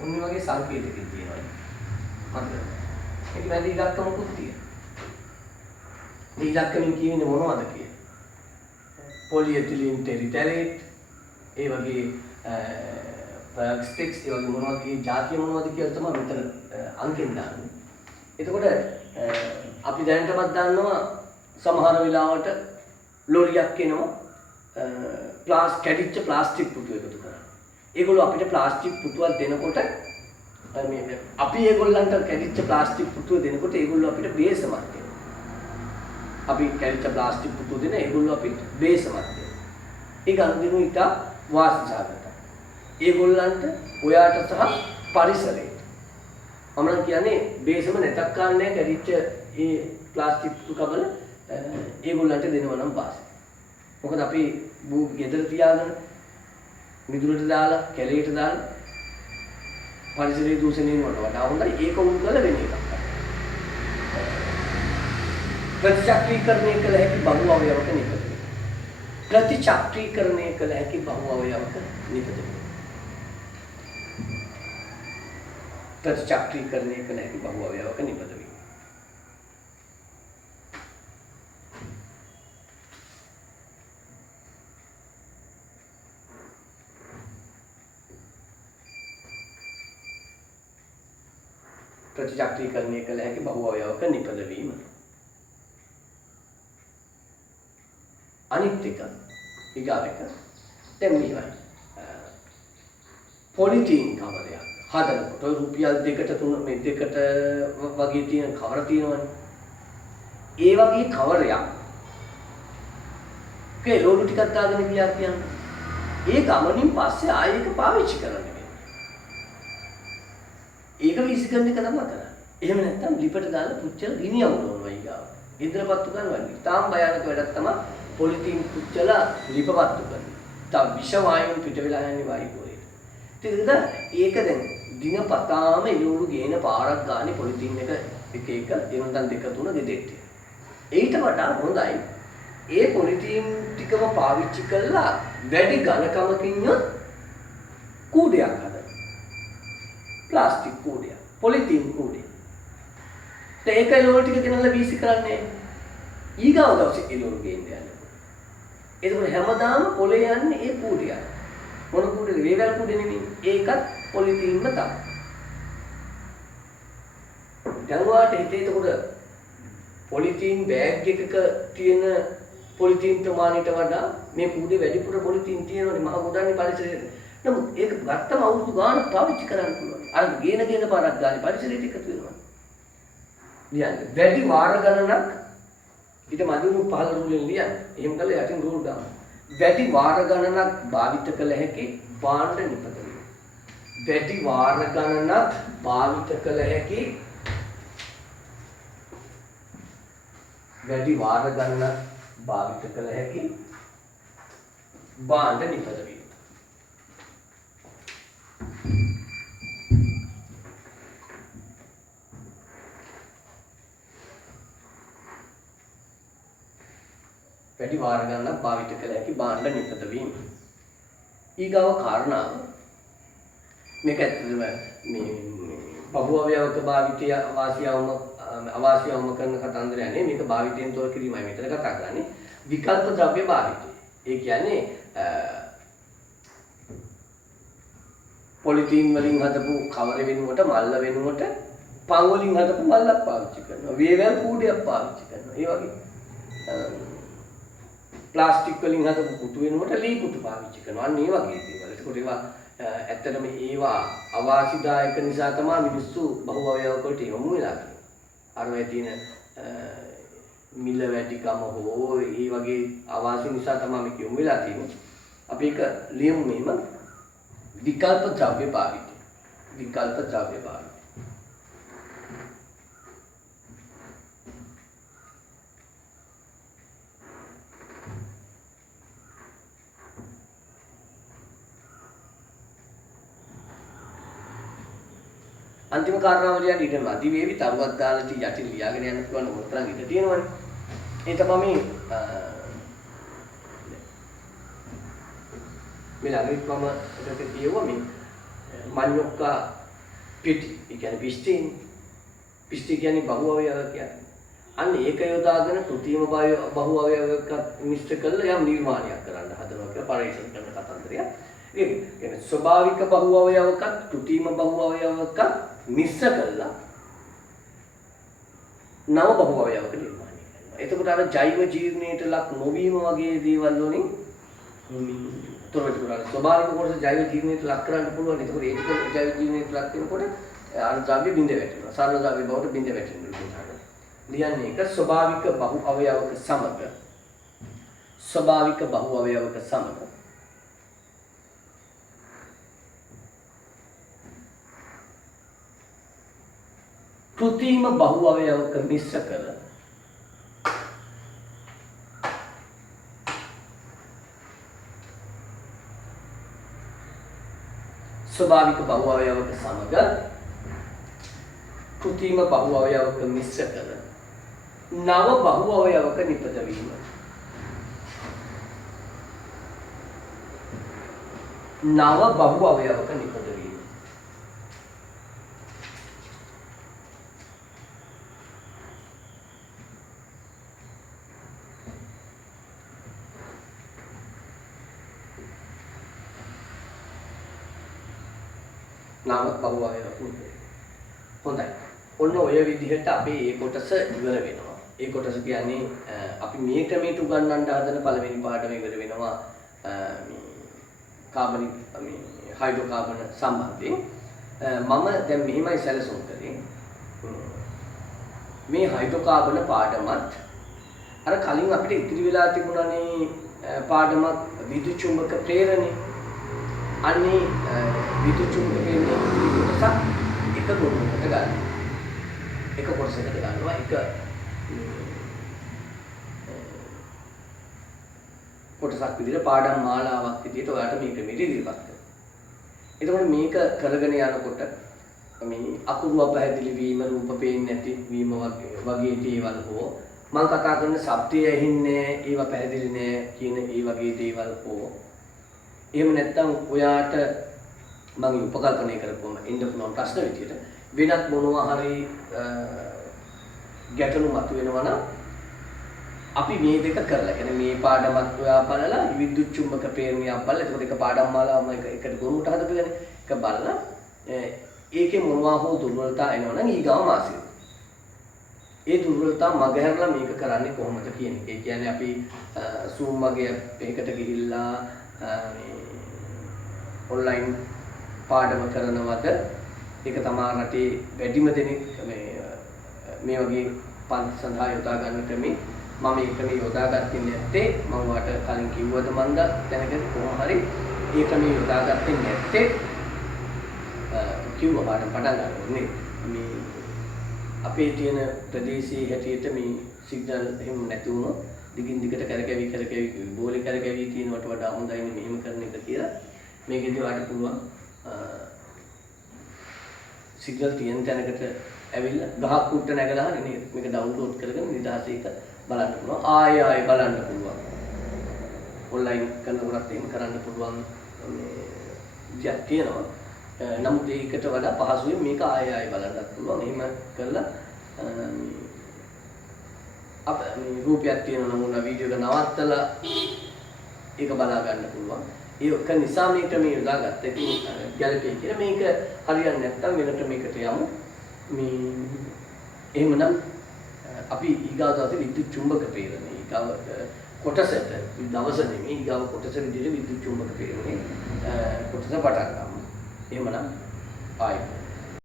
ඔන්න වගේ සංකේතකින් තියෙනවා. හරිද? ඒක වැඩි ඉලක්කමකුත් තියෙනවා. මේ ඉලක්කමින් කියන්නේ මොනවද කියන්නේ? පොලිඑතිලීන් ටෙරිටරේට්, ඒ වගේ ප්‍රොක්ස්ටික්ස්, ඒ වගේ මොනවද කියන જાතිය මොනවද කියලා තමයි මෙතන අංකෙන් දාන්නේ. එතකොට අපි දැනටමත් දන්නවා සමහර වෙලාවට ලොරියක් එනවා කැඩිච්ච ප්ලාස්ටික් පුටු එකතු කරලා. ඒගොල්ලෝ අපිට ප්ලාස්ටික් පුටුවක් දෙනකොට අපි ඒගොල්ලන්ට කැඩිච්ච ප්ලාස්ටික් පුටුව දෙනකොට ඒගොල්ලෝ අපිට බේසමක් දෙනවා. අපි කැඩිච්ච ප්ලාස්ටික් පුටුව දෙන ඒගොල්ලෝ අපිට බේසමක් දෙනවා. ඒක අනුදිනු ඊට වාසිසහගතයි. ඒගොල්ලන්ට ඔයාට සහ පරිසරයට. මම කියන්නේ බේසම නැතක් කාන්නේ කැඩිච්ච ඒ ප්ලාස්ටික් පුටු කබල ඒගොල්ලන්ට දෙනවා නම් වාසි. මොකද අපි ගෙදර තියාගෙන මිදුලට දාලා කැලේට දාලා පරිසරයේ දූෂණය වලට වඩා හොඳයි ඒක උන් කළ වෙන එකක්. ප්‍රතිචක්‍රීකරණය කළ හැකි බහු අවයවක නිපදවීම. ප්‍රතිචක්‍රීකරණය කළ හැකි බහු අවයවක නිපදවීම. ප්‍රතිචක්‍රීකරණය කළ හැකි බහු අවයවක නිපදවීම. ප්‍රතිචක්‍රීකරණය කළ හැකි බහු අවයවක නිපදවීම. අනිත් එක ඊගාව එක දැන් මේවයි පොලිතීන් කවරයක් හදනකොට රුපියල් 2ට 3 මේ 2ට වගේ තියෙන කවර තියෙනවනේ. ඒ වගේ කවරයක් ලෝඩු ටිකක් දාගෙන ගියා කියන්නේ ඒ ගමනින් පස්සේ ආයෙ ඒක පාවිච්චි කරන්න වෙනවා. ඒක විසිකරන එක තමයි කරන්නේ. එහෙම නැත්නම් ලිපට දාලා පුච්චල ගිනි අවුලනවා ඊගාව. ඉන්ද්‍රපත්තු කරනවා. තාම භයානක වැඩක් තමයි පොලිතීන් පුච්චල ලිපපත්තු කරනවා. තව විෂ වායුන් පිට වෙලා යන්නේ වායු පොලේ. ඉතින් ඒක දැන් දිනපතාම එළවලු ගේන පාරක් ගානේ පොලිතීන් එක එනොන්දන් 2 3 ගෙදෙට්ට. ඊට වඩා හොඳයි ඒ පොලිතීන් ටිකම පාවිච්චි කළා වැඩි ඝනකමකින් කූඩයක් හදන්න. ප්ලාස්ටික් කූඩයක්, පොලිතීන් කූඩයක්. ඒක එළවලු ටික ගෙනල්ලා වීසි කරන්නේ. ඊගාව දවසේ එළවලු ගේන්න යනවා. එතකොට හැමදාම පොලේ යන්නේ ඒ කූඩයක්. මොන කූඩේද? වේවැල් කූඩේ නෙමෙයි. ඒකත් පොලිතීන්ම තමයි. දැන්වාට හිතේ එතකොට පොලිතීන් බෑග් එකක තියෙන පොලිතීන් ප්‍රමාණයට වඩා මේ කූඩේ වැඩිපුර පොලිතීන් තියෙනවනේ මහ ගොඩන්නේ පරිසරයේ. නමුත් ඒක ගත්තම අවුරුදු ගානක් පාවිච්චි කරන්න පුළුවන්. අර ගේන පාරක් ගානේ පරිසරයට එකතු වෙනවා. ලියන්නේ වැඩි වාර ගණනක් ඊට මදිනු පහළ රූලෙන් ලියන්නේ. එහෙම කළා යටින් රූල් දාන්න. වැඩි වාර ගණනක් භාවිත කළ හැකි භාණ්ඩ නිපදවීම. වැඩි වාර ගණනක් භාවිත කළ හැකි වැඩි වාර ගණනක් භාවිත කළ හැකි භාණ්ඩ නිපදවීම. වැඩි වාර ගණනක් භාවිත කළ හැකි භාණ්ඩ නිපදවීම. ඊගාව කාරණාව මේක ඇත්තටම මේ බහු අවයවක භාවිතය අවාසියවම කරන කතන්දරයක් නේ. මේක භාවිතයෙන් තොර කිරීමයි මෙතන කතා කරන්නේ. විකල්ප ද්‍රව්‍ය භාවිතය. ඒ කියන්නේ පොලිතීන් වලින් හදපු කවර වෙනුවට මල්ල වෙනුවට පන් වලින් හදපු මල්ලක් පාවිච්චි කරනවා. වේවැල් කූඩයක් පාවිච්චි කරනවා. ඒ වගේ ප්ලාස්ටික් වලින් හදපු පුටු වෙනුවට ලී පුටු පාවිච්චි කරනවා. අන්න ඒ වගේ දේවල්. ඒකට ඒවා ඇත්තටම ඒවා අවාසිදායක නිසා තමයි මිනිස්සු බහු අවයවක වලට යොමු වෙලා තියෙන්නේ. අරවැය තියෙන මිල වැඩිකම හෝ ඒ වගේ අවාසි නිසා තමයි මේක යොමු වෙලා තියෙන්නේ. අපි ඒක ලියමු මෙහෙම විකල්ප ද්‍රව්‍ය භාවිතය. විකල්ප ද්‍රව්‍ය භාවිතය. අන්තිම කාරණාවලියට ඊට මදි වේවි තරුවක් දාලා යටින් ලියාගෙන යන්න පුළුවන් මොන තරම් ඉඩ තියෙනවනේ. ඒ තමයි මේ ළඟින් මම ඒකට කියුවා මේ මඤ්ඤොක්කා පිටි. ඒ කියන්නේ පිස්ටින්. පිස්ටි කියන්නේ බහු අවයව කියන්නේ. අන්න ඒක යොදාගෙන කෘත්‍රිම බහු අවයවයක් මිශ්‍ර කරලා යම් නිර්මාණයක් කරන්න හදනවා කියලා පරීක්ෂණ කරන කතන්දරයක්. ඒ කියන්නේ ස්වභාවික බහු අවයවයක් කෘත්‍රිම බහු අවයවයක් මිශ්‍ර කරලා නව බහු අවයවක නිර්මාණය කරනවා. එතකොට අර ජෛව ජීර්ණයට ලක් නොවීම වගේ දේවල් වලින් තොරතුරු කරලා ස්වභාවික කොටස ජෛව ජීර්ණයට ලක් කරන්න පුළුවන්. එතකොට ඒක ජෛව ජීර්ණයට ලක් වෙනකොට අර ද්‍රව්‍ය බිඳ වැටෙනවා. සරල ද්‍රව්‍ය බවට බිඳ වැටෙනවා. ලියන්නේ එක ස්වභාවික බහු අවයවක සමග ස්වභාවික බහු අවයවක සමග කෘත්‍රිම බහු අවයවක මිශ්‍ර කර ස්වභාවික බහු අවයවක සමග කෘත්‍රිම බහු අවයවක මිශ්‍ර කර නව බහු අවයවක නිපදවීම. නව බහු අවයවක නිපදවීම. නව බහු අවයවක හොඳයි. ඔන්න ඔය විදිහට අපේ මේ කොටස ඉවර වෙනවා. ඒ කොටස කියන්නේ අපි මේ ක්‍රමයට උගන්වන්න හදන පළවෙනි පාඩම ඉවර වෙනවා කාබනික් හයිඩ්‍රෝකාබන සම්බන්ධයෙන්. මම දැන් මෙහිමයි සැලසුම් කරේ. මේ හයිඩ්‍රෝකාබන පාඩමත් අර කලින් අපිට ඉතිරි වෙලා තිබුණානේ පාඩමක් විදුලි චුම්බක ප්‍රේරණය. අන්නේ විදුලි චුම්බක ප්‍රේරණය කොටසක් එක කොටසකට ගන්න. එක කොටසකට ගන්නවා. එක කොටසක් විදිහට පාඩම් මාලාවක් විදිහට ඔයාලට මේ ක්‍රමෙට ඉදිරිපත් කරනවා. එතකොට මේක කරගෙන යනකොට මේ අකුරු අපහැදිලි වීම, රූප පේන්නේ නැති වීම වගේ දේවල් හෝ මම කතා කරන ශබ්දය ඇහින්නේ ඒවා පැහැදිලි නෑ කියන ඒ වගේ දේවල් හෝ එහෙම නැත්නම් ඔයාට මම උපකල්පනය කරපුවම එන්න පුළුවන් ප්‍රශ්න විදිහට වෙනත් මොනවා හරි ගැටලු මතුවෙනවා නම් අපි මේ දෙක කරලා කියන්නේ මේ පාඩමත් ඔයා බලලා විද්‍යුත් චුම්බක ප්‍රේරණයක් බලලා එතකොට එක පාඩම් මාලාවම එකට ගොනුට හදපුවානේ ඒක බලලා ඒකේ මොනවා හෝ දුර්වලතා එනවා නම් ඊගාව මාසික ඒ දුර්වලතා මගහැරලා මේක කරන්නේ කොහොමද කියන එක. ඒ කියන්නේ අපි Zoom වගේ එකකට ගිහිල්ලා ඔන්ලයින් පාඩම කරනවද ඒක තමයි රටේ වැඩිම දෙනෙක් මේ වගේ පන්ති සඳහා යොදා ගන්න ක්‍රමේ මම මේ ක්‍රමයේ යොදාගත්තේ නැත්තේ මම වාට කලින් කිව්වද මන්ද දැනගන්න කොහොම හරි මේ ක්‍රමයේ යොදාගත්තේ නැත්තේ කිව්වා පාඩම් පටන් ගන්න මේ අපේ තියෙන ප්‍රදේශයේ හැටියට මේ සිග්නල් එහෙම නැති වුණොත් දිගින් දිගට කරකැවි බෝලේ කරකැවි තියෙනවට වඩා හොඳයි මෙහෙම කරන එක කියලා මේකෙදි වාට පුළුවන් සිග්නල් තියෙන තැනකට ඇවිල්ලා ගහක් කුට්ට නැගලා හරි නේද මේක ඩවුන්ලෝඩ් කරගෙන නිදහසේ එක බලන්න පුළුවන් ආයෙ බලන්න පුළුවන් ඔන්ලයින් කරනකොටත් එහෙම කරන්න පුළුවන් මේ විදියක් තියෙනවා නමුත් ඒකට වඩා පහසුවෙන් මේක ආයෙ බලන්නත් පුළුවන් එහෙම කරලා අප මේ රූපයක් තියෙන නමුනා වීඩියෝ එක නවත්තලා ඒක බලා ගන්න පුළුවන් ඒක නිසා මේක මේ යොදාගත්ත ඉතින් ගැලපෙයි කියලා මේක හරියන්නේ නැත්නම් වෙන ක්‍රමයකට යමු මේ එහෙමනම් අපි ඊගාව දවසේ විද්‍යුත් චුම්බක ප්‍රේරණය ඊගාව කොටසට දවස නෙමෙයි ඊගාව කොටස විදිහට විද්‍යුත් චුම්බක ප්‍රේරණය කොටස පටන් ගමු එහෙමනම් ආයි